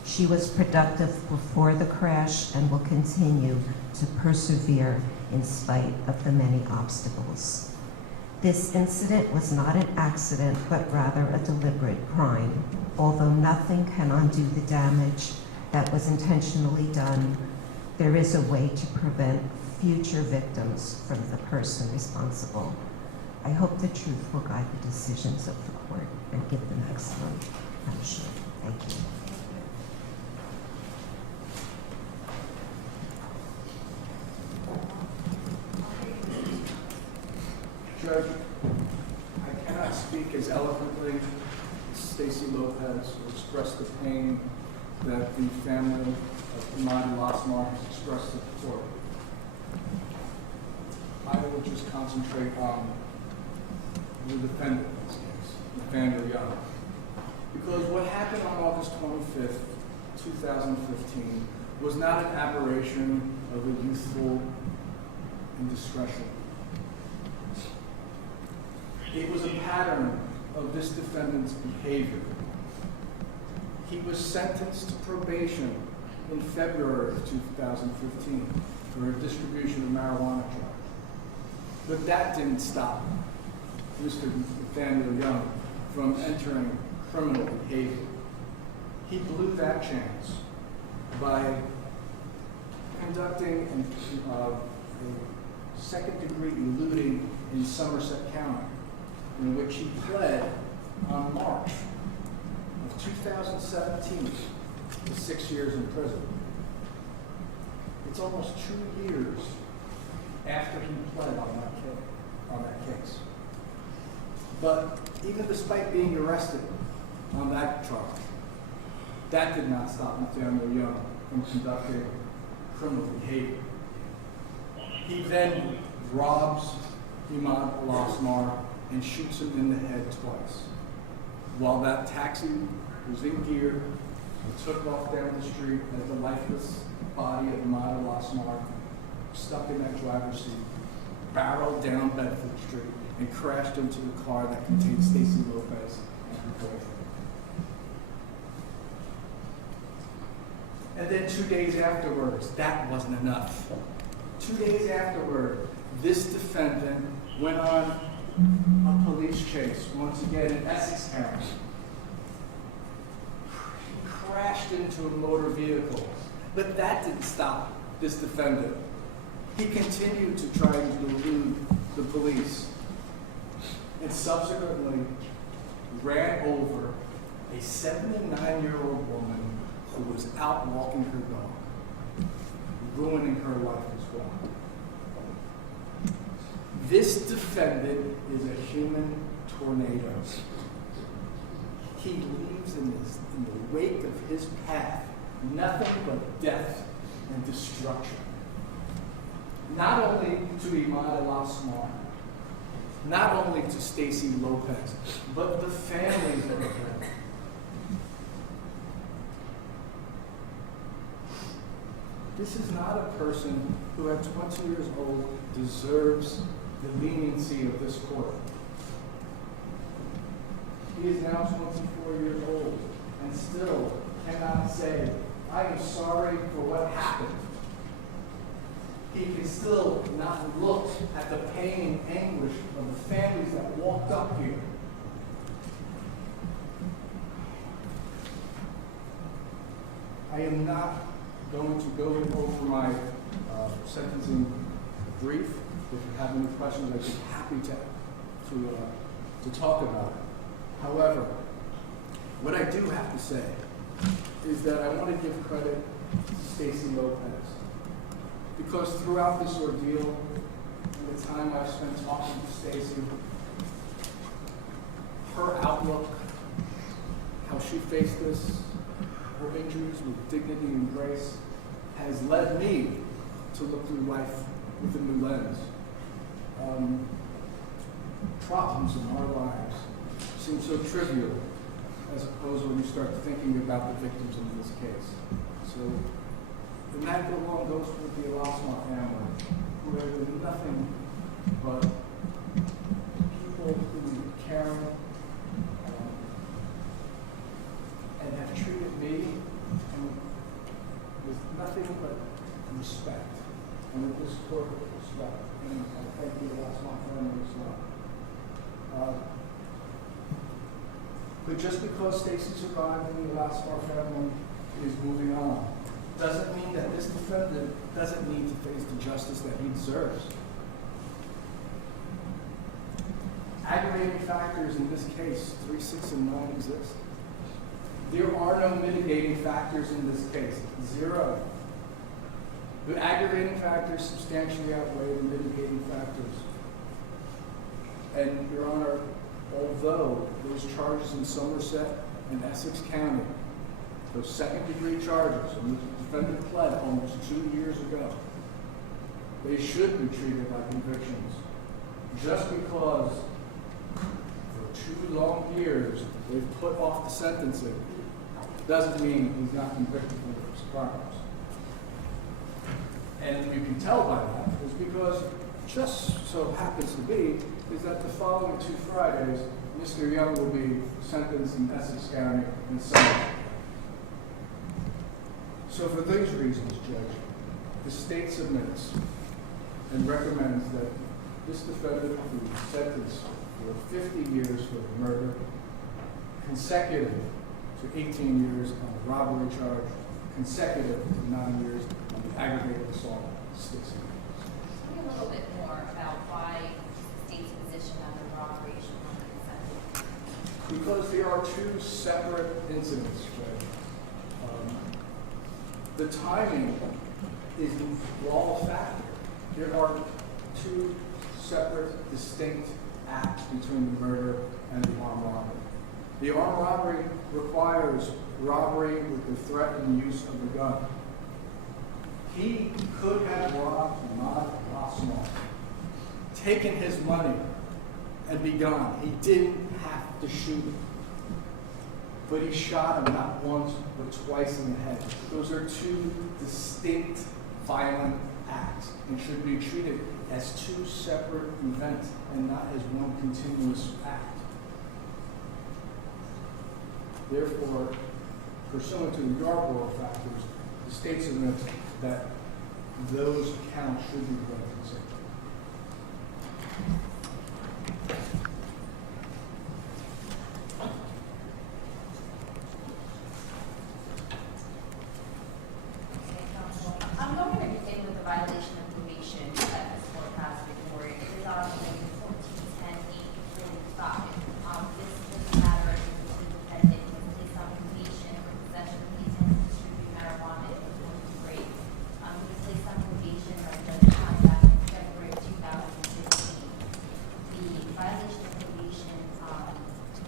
She was productive before the crash and will continue to persevere in spite of the many obstacles. This incident was not an accident, but rather a deliberate crime. Although nothing can undo the damage that was intentionally done, there is a way to prevent future victims from the person responsible. I hope the truth will guide the decisions of the court and give the maximum punishment. Thank you. Judge, I cannot speak as eloquently as Stacy Lopez or express the pain that the family of Imad Al-Asmar has expressed to the court. I will just concentrate on the defendant in this case, Nathaniel Young. Because what happened on August 25th, 2015 was not an aberration of a youthful indiscretion. It was a pattern of this defendant's behavior. He was sentenced to probation in February of 2015 for a distribution of marijuana charge. But that didn't stop Mr. Nathaniel Young from entering criminal behavior. He blew that chance by conducting a second-degree eluding in Somerset County, in which he pled on March of 2017 to 6 years in prison. It's almost 2 years after he pled on that case. But even despite being arrested on that charge, that did not stop Nathaniel Young from conducting criminal behavior. He then robs Imad Al-Asmar and shoots him in the head twice. While that taxi was in gear and took off down the street as the lifeless body of Imad Al-Asmar, stuck in that driver's seat, barreled down Bedford Street and crashed into the car that contained Stacy Lopez and her boyfriend. And then 2 days afterwards, that wasn't enough. 2 days afterward, this defendant went on a police chase, once again in Essex County. He crashed into a motor vehicle, but that didn't stop this defendant. He continued to try to elude the police and subsequently ran over a 79-year-old woman who was out walking her dog, ruining her life as well. This defendant is a human tornado. He leaves in the wake of his path nothing but death and destruction. Not only to Imad Al-Asmar, not only to Stacy Lopez, but the families of them. This is not a person who at 20 years old deserves the leniency of this court. He is now 24 years old and still cannot say, I am sorry for what happened. He can still not look at the pain and anguish of the families that walked up here. I am not going to go over my sentencing brief. If you have any questions, I'd be happy to talk about it. However, what I do have to say is that I want to give credit to Stacy Lopez, because throughout this ordeal and the time I've spent talking to Stacy, her outlook, how she faced this, her injuries with dignity and grace, has led me to look through life with a new lens. Problems in our lives seem so trivial as opposed when you start thinking about the victims in this case. So, and that along goes with the Al-Asmar family, who have been nothing but people who care and have treated me with nothing but respect, and with this court respect. And I thank the Al-Asmar family as well. But just because Stacy survived and the Al-Asmar family is moving on, doesn't mean that this defendant doesn't need to face the justice that he deserves. Aggravating factors in this case, 3, 6, and 9 exist. There are no mitigating factors in this case, 0. The aggravating factors substantially outweigh the mitigating factors. And, Your Honor, although those charges in Somerset and Essex County, those second-degree charges, and the defendant pled almost 2 years ago, they should be treated like convictions. Just because for 2 long years they've put off the sentencing doesn't mean he's not convicted for his crimes. And you can tell by that is because just so happens to be is that the following 2 Fridays, Mr. Young will be sentenced in Essex County in Somerset. So for these reasons, Judge, the state submits and recommends that this defendant be sentenced for 50 years for the murder, consecutive to 18 years on the robbery charge, consecutive to 9 years on the aggravated assault of Stacy. Tell me a little bit more about why the state's position on the robbery should not be accepted. Because there are two separate incidents, Judge. The timing is all a factor. There are two separate, distinct acts between the murder and the armed robbery. The armed robbery requires robbery with the threat and use of the gun. He could have robbed Ahmad Asmal, taken his money, and be gone. He didn't have to shoot him. But he shot him not once, but twice in the head. Those are two distinct violent acts and should be treated as two separate events and not as one continuous act. Therefore, pursuant to the Yarborough factors, the state submits that those counts should be reconciled. I'm going to begin with the violation of probation that this court has before it. It is on 1410-835. This matter is the defendant was placed on probation for possession of the intent to distribute marijuana in the fourth degree. He was placed on probation by Judge Contact in February of 2015. The violation of probation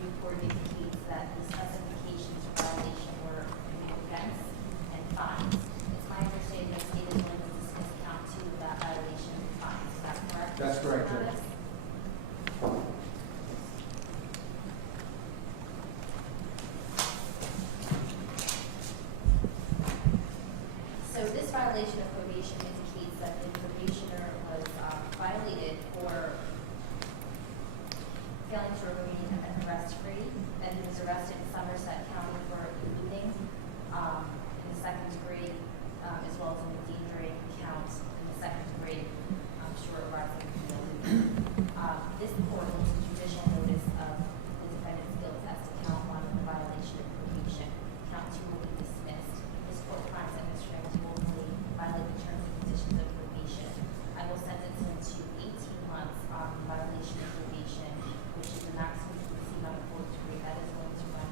report indicates that the specifications for violation were offense and fines. It's my understanding that state is willing to dismiss count 2 of that violation and fines. Is that correct? That's correct, Judge. So this violation of probation indicates that the probationer was violated for failing to remain arrest-free, and he was arrested in Somerset County for eluding in the second degree, as well as an endangering count in the second degree, short of rising to eluding. This court will take judicial notice of the defendant's guilt as to count 1 of the violation of probation. Count 2 will be dismissed. This court finds that Mr. Jones willfully violated the terms and conditions of probation. I will sentence him to 18 months on violation of probation, which is the maximum to receive on a fourth degree. That is going to run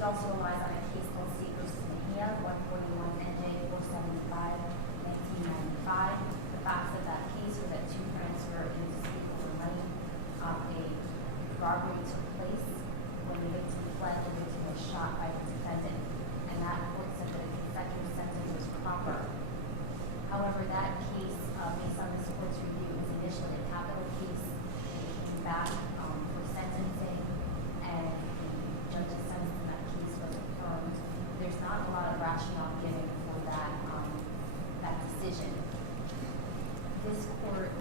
state also relies on a case called State v. Mejia, 141 NJ 475, 1995. The facts of that case were that two friends were in dispute over money. A robbery took place. When the victim fled, the victim was shot by the defendant, and that court said that a consecutive sentence was proper. However, that case, based on this court's review, was initially a capital case. It came back for sentencing, and the judge's sentence in that case was affirmed. There's not a lot of rationale given for that decision. This court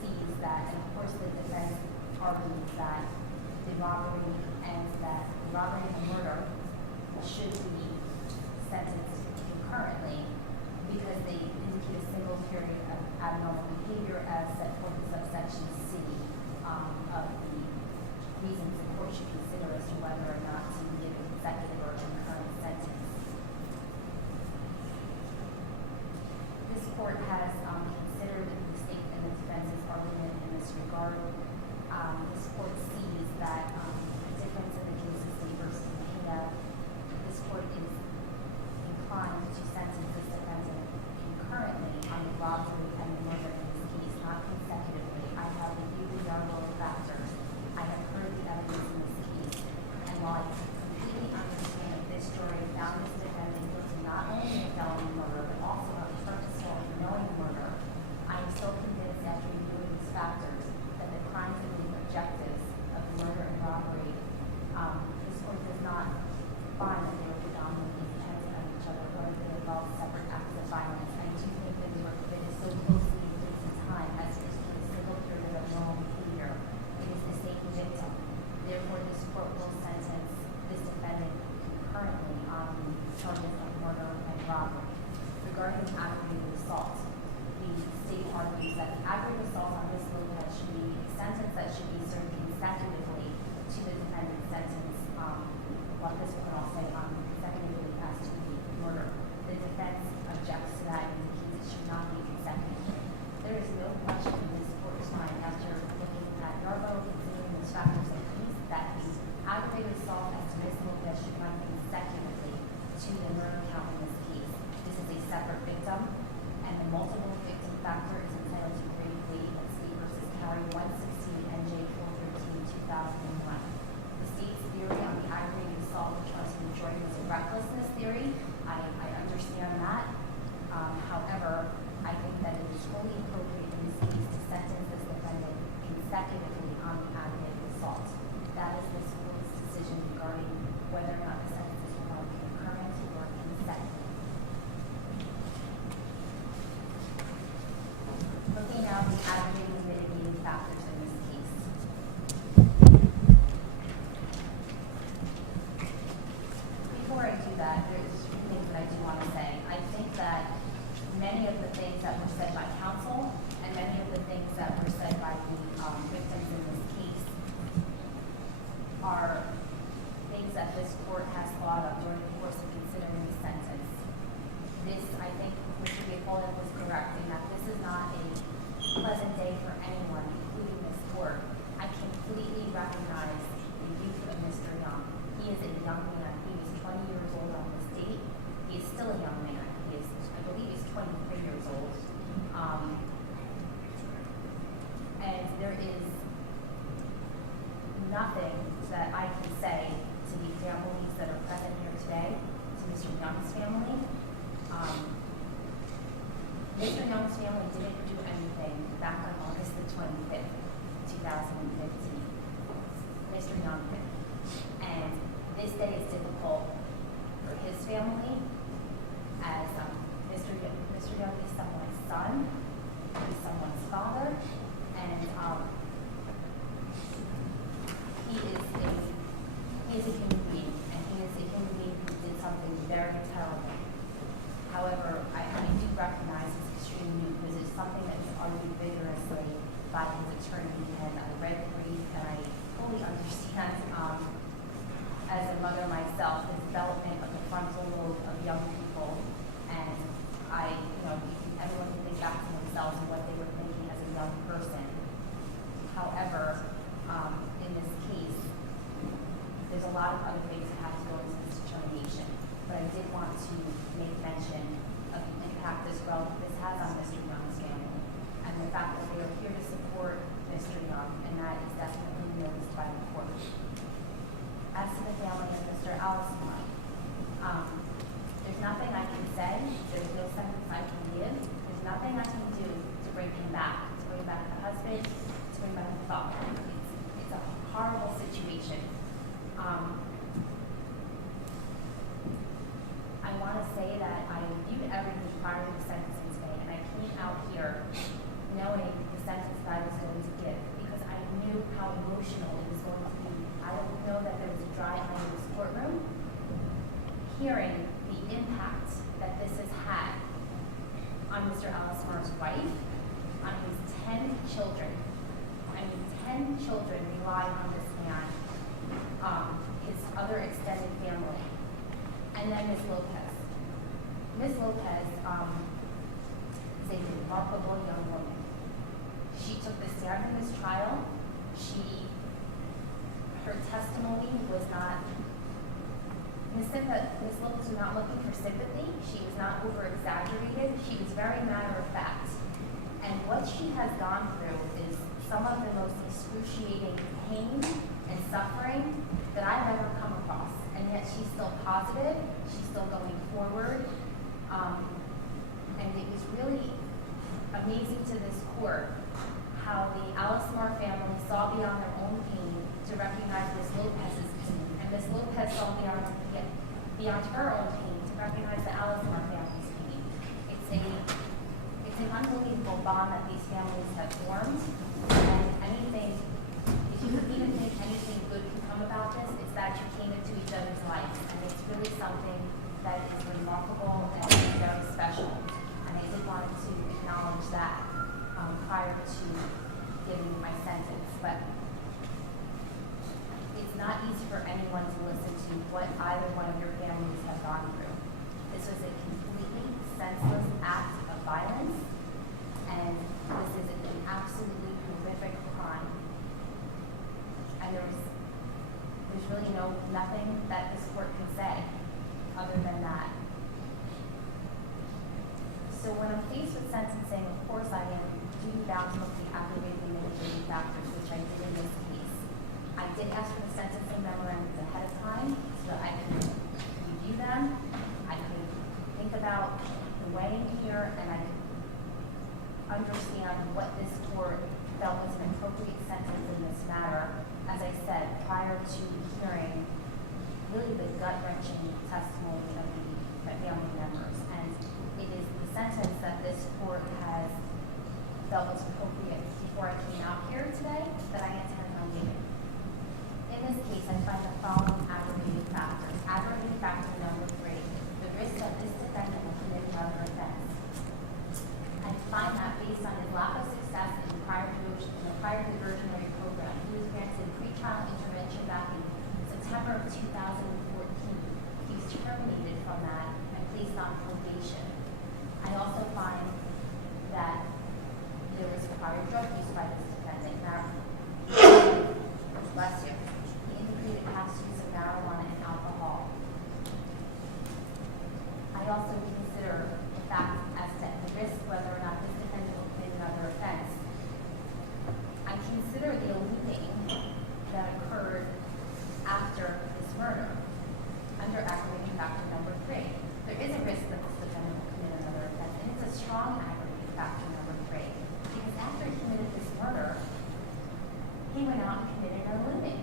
sees that, and of course the defense argues that the robbery and the murder should be sentenced concurrently because they indicate a single period of abnormal behavior as set forth in subsection C of the reasons the court should consider as to whether or not to give a consecutive or concurrent sentence. This court has considered the state and the defense's argument in this regard. This court sees that the difference in the case of State v. Mejia, this court is inclined to sentence this defendant concurrently on the robbery and the murder in this case, not consecutively. I have reviewed the underlying factors. I have heard the evidence in this case, and while I completely understand that this jury found this defendant guilty not only of felony murder, but also of purposeful and knowing murder, I am still convinced after reviewing these factors that the crimes and the objectives of the murder and robbery, this court does not find that they were predominantly dependent on each other or that they involve separate acts of violence. I do think that they were committed so closely in space and time as to a single period of normal behavior. It is the same victim. Therefore, this court will sentence this defendant concurrently on the charges of murder and robbery. Regarding aggravated assault, the state argues that the aggravated assault on Ms. Lopez should be a sentence that should be served consecutively to the defendant's sentence, what this court will say consecutively as to the murder. The defense objects to that and indicates it should not be consecutive. There is no question in this court's mind after looking at Yarbo, considering those factors in the case, that the aggravated assault as to Ms. Lopez should run consecutively to the murder count in this case. This is a separate victim, and the multiple victim factor is entitled to great weight at State v. Carey 116 NJ 413 2001. The state's theory on the aggravated assault, which was the majority was a recklessness theory. I understand that. However, I think that it is fully appropriate in this case to sentence this defendant consecutively on the aggravated assault. That is this court's decision regarding whether or not the sentences will be concurrent or consecutive. Looking now at the aggravating and mitigating factors in this case. Before I do that, there's things that I do want to say. I think that many of the things that were said by counsel and many of the things that were said by the victims in this case are things that this court has thought of during the course of considering the sentence. This, I think, Mr. Gapola was correct in that this is not a pleasant day for anyone, including this court. I completely recognize the youth of Mr. Young. He is a young man. He was 20 years old on this date. He is still a young man. He is, I believe he's 23 years old. And there is nothing that I can say to the families that are present here today, to Mr. Young's family. Mr. Young's family didn't do anything back on August the 25th, 2015. Mr. Young did. And this day is difficult for his family as Mr. Young is someone's son, he's someone's father, and he is a human being, and he is a human being who did something very terrible. However, I do recognize his extreme youth. This is something that is argued vigorously by his attorney, and I read the brief, and I fully understand, as a mother myself, the development of the frontal lobe of mention of the impact this has on Mr. Young's family, and the fact that they are here to support Mr. Young, and that is definitely noticed by the court. As to the family of Mr. Alston, there's nothing I can say, there's no sentence I can give, there's nothing I can do to bring him back, to bring back the husband, to bring back the father. It's a horrible situation. I want to say that I reviewed everything prior to the sentencing today, and I came out here knowing the sentence that I was going to give because I knew how emotional it was going to be. I don't know that there was a dry eye in this courtroom. Hearing the impact that this has had on Mr. Alismar's wife, on his 10 children. I mean, 10 children rely on this man, his other extended family, and then Ms. Lopez. Ms. Lopez is a remarkable young woman. She took the stand in this trial. Her testimony was not, Ms. Lopez was not looking for sympathy. She was not over-exaggerated. She was very matter-of-fact. And what she has gone through is some of the most excruciating pain and suffering that I've ever come across. And yet she's still positive. She's still going forward. And it was really amazing to this court how the Alismar family saw beyond their own pain to recognize Ms. Lopez's pain. And Ms. Lopez saw beyond her own pain to recognize the Alismar family's pain. It's an unbelievable bond that these families have formed. And if you could even think anything good can come about this, it's that you came into each other's lives. And it's really something that is remarkable and very special. And I did want to acknowledge that prior to giving my sentence. But it's not easy for anyone to listen to what either one of your families have gone through. This was a completely senseless act of violence, and this is an absolutely horrific crime. And there's really nothing that this court can say other than that. So when I'm faced with sentencing, of course I am duty-bound to look at the aggravating and mitigating factors, which I did in this case. I did ask for the sentencing memorandums ahead of time so that I could review them, I could think about the weighing here, and I could understand what this court felt was an appropriate sentence in this matter. As I said, prior to hearing really the gut-wrenching testimony of the family members. And it is the sentence that this court has felt was appropriate before I came out here today that I intend on giving. In this case, I find the following aggravating factors. Aggravating factor number 3, the risk that this defendant will commit another offense. I find that based on his lack of success in the prior diversionary program, he was granted pretrial intervention back in September of 2014. He was terminated from that and placed on probation. I also find that there was prior drug use by this defendant. Bless you. He indicated past use of marijuana and alcohol. I also consider the fact as to the risk whether or not this defendant will commit another offense. I consider the eluding that occurred after this murder under aggravating factor number 3. There is a risk that this defendant will commit another offense, and it's a strong aggravating factor number 3. Because after he committed this murder, he went out and committed an eluding.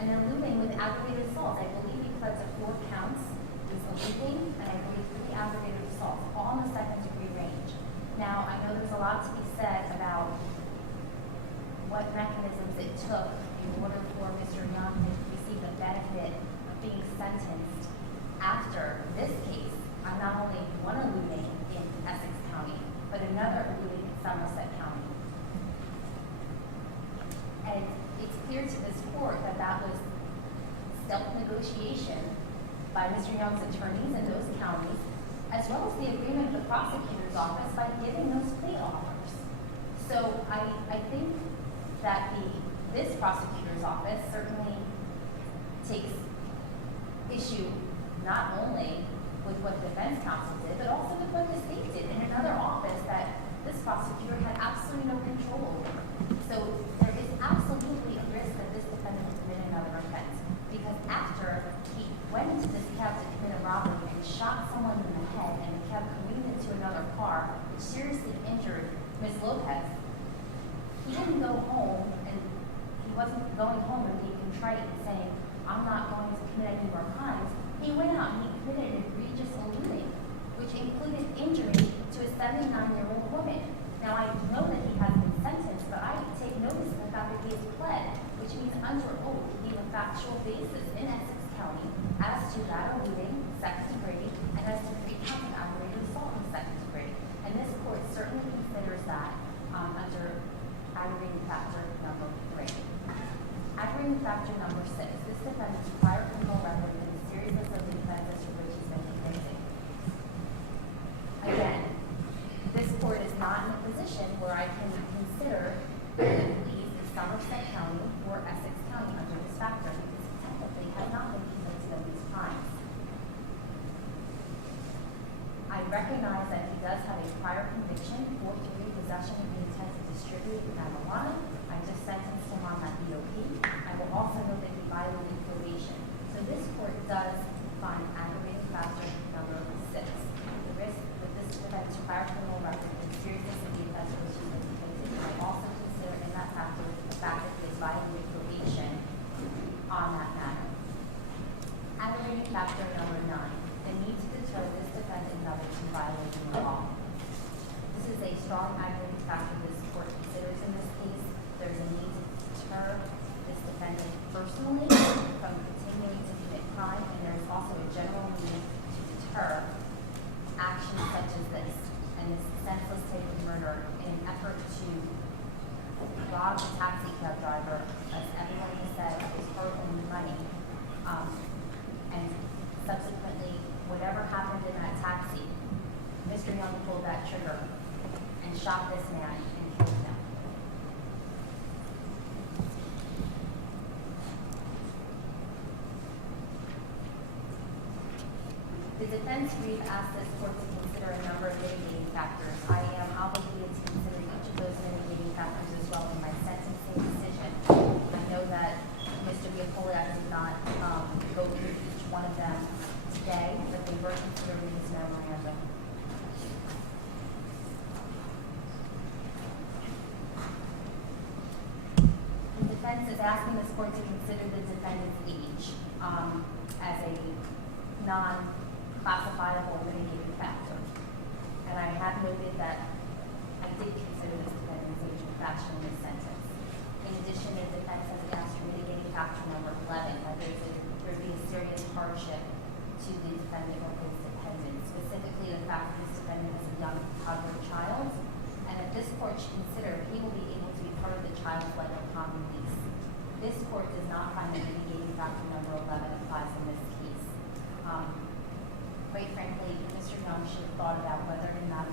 An eluding with aggravated assault. I believe he pled to 4 counts. It was eluding, and I believe 3 aggravated assaults, all in the second-degree range. Now, I know there's a lot to be said about what mechanisms it took in order for Mr. Young to receive the benefit of being sentenced after this case on not only one eluding in Essex County, but another eluding in Somerset County. And it's clear to this court that that was stealth negotiation by Mr. Young's attorneys in those counties, as well as the agreement of the prosecutor's office by giving those plea offers. So I think that this prosecutor's office certainly takes issue not only with what the defense counsel did, but seriously injured Ms. Lopez. He didn't go home, and he wasn't going home and being contrite and saying, I'm not going to commit any more crimes. He went out and he committed an egregious eluding, which included injury to a 79-year-old woman. Now, I know that he has been sentenced, but I take notice of the fact that he has pled, which means under oath he gave a factual basis in Essex County as to that eluding, second degree, and as to pre-counted aggravated assault in second degree. And this court certainly considers that under aggravating factor number 3. Aggravating factor number 6. This defendant's prior criminal record and the seriousness of the offenses for which he's been convicted. Again, this court is not in a position where I can consider the police in Somerset County or Essex County under this factor because he technically has not been convicted of these crimes. I recognize that he does have a prior conviction for possession of the intent to distribute marijuana. I just sentenced him on that BOP. I will also note that he violated probation. So this court does find aggravating factor number 6. The risk that this defendant's prior criminal record and the seriousness of the offense for which he's been convicted. I also consider in that factor the fact that he has violated probation on that matter. Aggravating factor number 9. The need to deter this defendant and others from violating the law. This is a strong aggravating factor this court considers in this case. There's a need to deter this defendant personally from continuing to commit crime, and there's also a general need to deter actions such as this and this senseless type of murder in an effort to rob the taxi cab driver, as everyone has said, is hurt and money, and subsequently, whatever happened in that taxi, Mr. Young pulled that trigger and shot this man and killed him. The defense brief asked this court to consider a number of mitigating factors. I am obligated to consider each of those mitigating factors as well in my sentencing decision. I know that Mr. Viapoliak did not go through each one of them today, but they were considered in his memorandum. The defense is asking this court to consider the defendant's age as a non-classifiable mitigating factor. And I have noted that I did consider this defendant's age in fashion in this sentence. In addition, the defense has asked for mitigating factor number 11, that there be a serious hardship to the defendant or his dependent, specifically the fact that this defendant is a young toddler child, and that this court should consider he will be able to be part of the child's life upon release. This court does not find that mitigating factor number 11 applies in this case. Quite frankly, Mr. Young should have thought about whether or not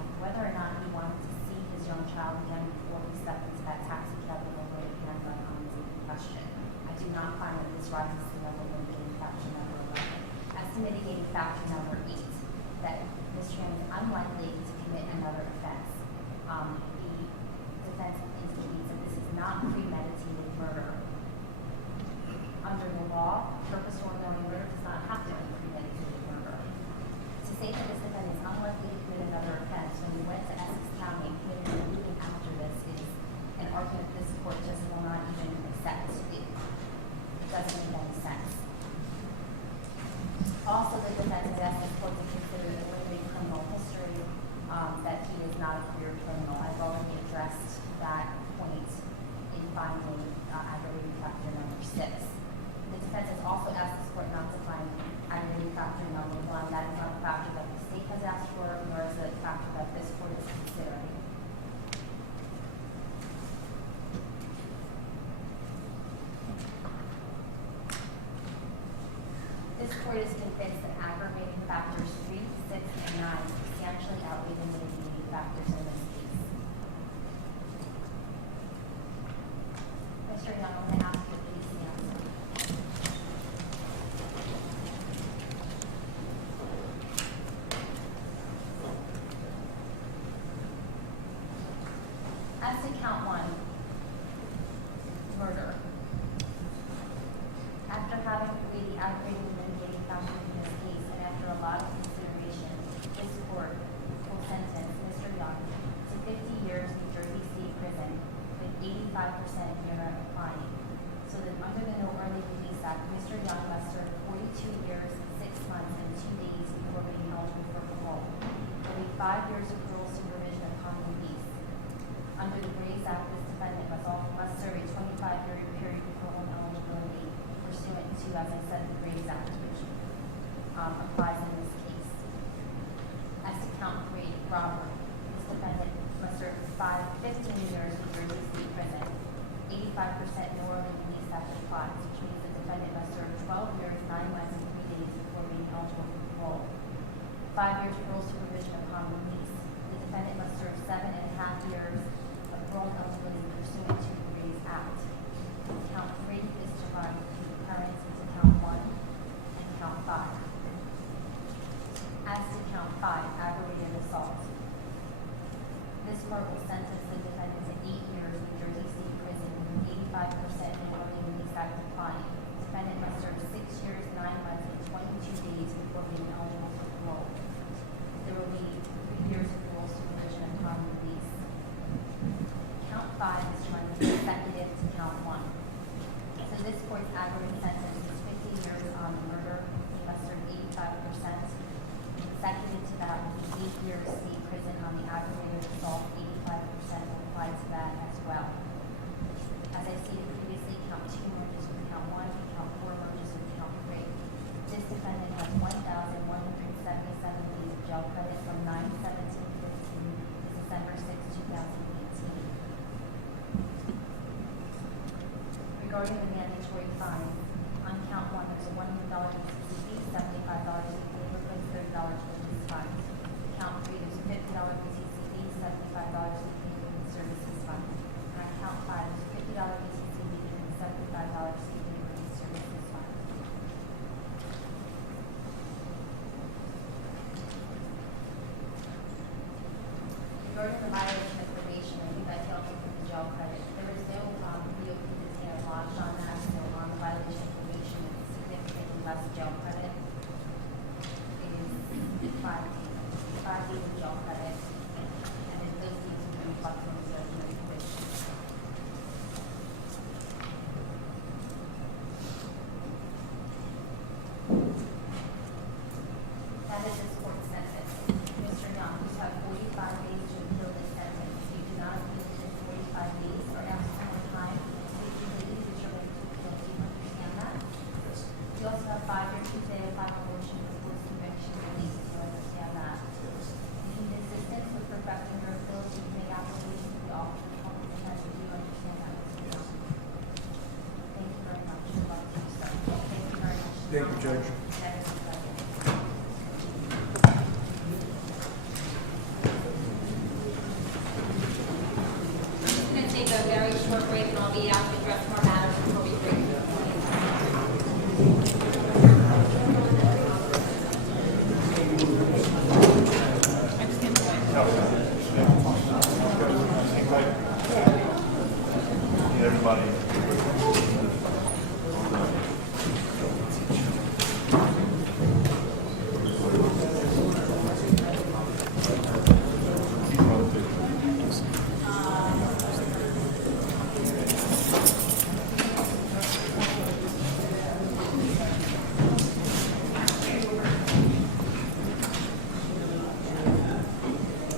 he wanted to see his young child again before he stepped into that taxi cab with a loaded handgun on his question. I do not find that this rises to the level of mitigating factor number 11. As to mitigating factor number 8, that Mr. Young is unlikely to commit another offense. The defense indicates that this is not premeditated murder. Under the law, purposeful or knowing murder does not have to be premeditated murder. To say that this defendant is unlikely to commit another offense when he went to Essex County and committed an eluding after this is an argument this court just will not even accept. It doesn't make any sense. Also, the defense has asked this court to consider the limited criminal history, that he is not a career criminal. I've already addressed that point in finding aggravating factor number 6. The defense has also asked this court not to find aggravating factor number 1. That is not a factor that the state has asked for, nor is it a factor that this court is considering. This court is convinced that aggravating factors 3, 6, and 9 substantially outweigh the mitigating factors in this case. Mr. Young, I'm going to ask you to please answer. As to count 1, murder. After having weighed the aggravating and mitigating factors in this case, and after a lot of consideration, this court will sentence Mr. Young 85% applying. So that under the No Early Release Act, Mr. Young must serve 42 years, 6 months, and 2 days before being eligible for parole. There will be 5 years of parole supervision upon release. Under the Grace Act, this defendant must serve a 25-year period of parole eligibility pursuant to, as I said, the Grace Act, which applies in this case. As to count 3, robbery, this defendant must serve 15 years in Jersey State Prison. 85% No Early Release Act applies, which means the defendant must serve 12 years, 9 months, and 3 days before being eligible for parole. 5 years parole supervision upon release. The defendant must serve 7.5 years of parole eligibility pursuant to the Grace Act. Count 3 is to run concurrent to count 1 and count 5. As to count 5, aggravated assault. This court will sentence the defendant to 8 years in Jersey State Prison with 85% No Early Release Act applying. Defendant must serve 6 years, 9 months, and 22 days before being eligible for parole. There will be 3 years of parole supervision upon release. Count 5 is to run consecutive to count 1. So this court's aggravated sentence is 50 years on murder. He must serve 85%. Consecutive to that will be 8 years state prison on the aggravated assault. 85% will apply to that as well. As I stated previously, count 2 merges with count 1, count 4 merges with count 3. This defendant has 1,177 days of jail credit from 9/17/15 to December 6, 2018. Regarding the mandatory fine, on count 1, there's a $100 PCC, $75 legal goods, $30 business fines. Count 3, there's a $50 PCC, $75 legal and services fine. And on count 5, there's a $50 PCC and $75 legal and services fine. Regarding the violation of probation, I think I failed to put the jail credit. There is no BOP detail lodged on that, so on the violation of probation, it's significantly less jail credit. It is 5 days of jail credit, and then those days will be reflected on the judgment of probation. That is this court's sentence. Mr. Young, you have 45 days to appeal this sentence. If you do not appeal within 45 days or after some time, you can legally determine to appeal. Do you understand that? Yes. You also have 5 years to say a final motion for post-conviction release. Do you understand that? Yes. You need assistance with perfecting your ability to make applications to the Office of Public Defender. Do you understand that, Mr. Young? Thank you very much. Good luck to you, sir. Thank you very much. Thank you, Judge. That is a pleasure. I'm going to take a very short break, and I'll be out to address more matters before we break. No.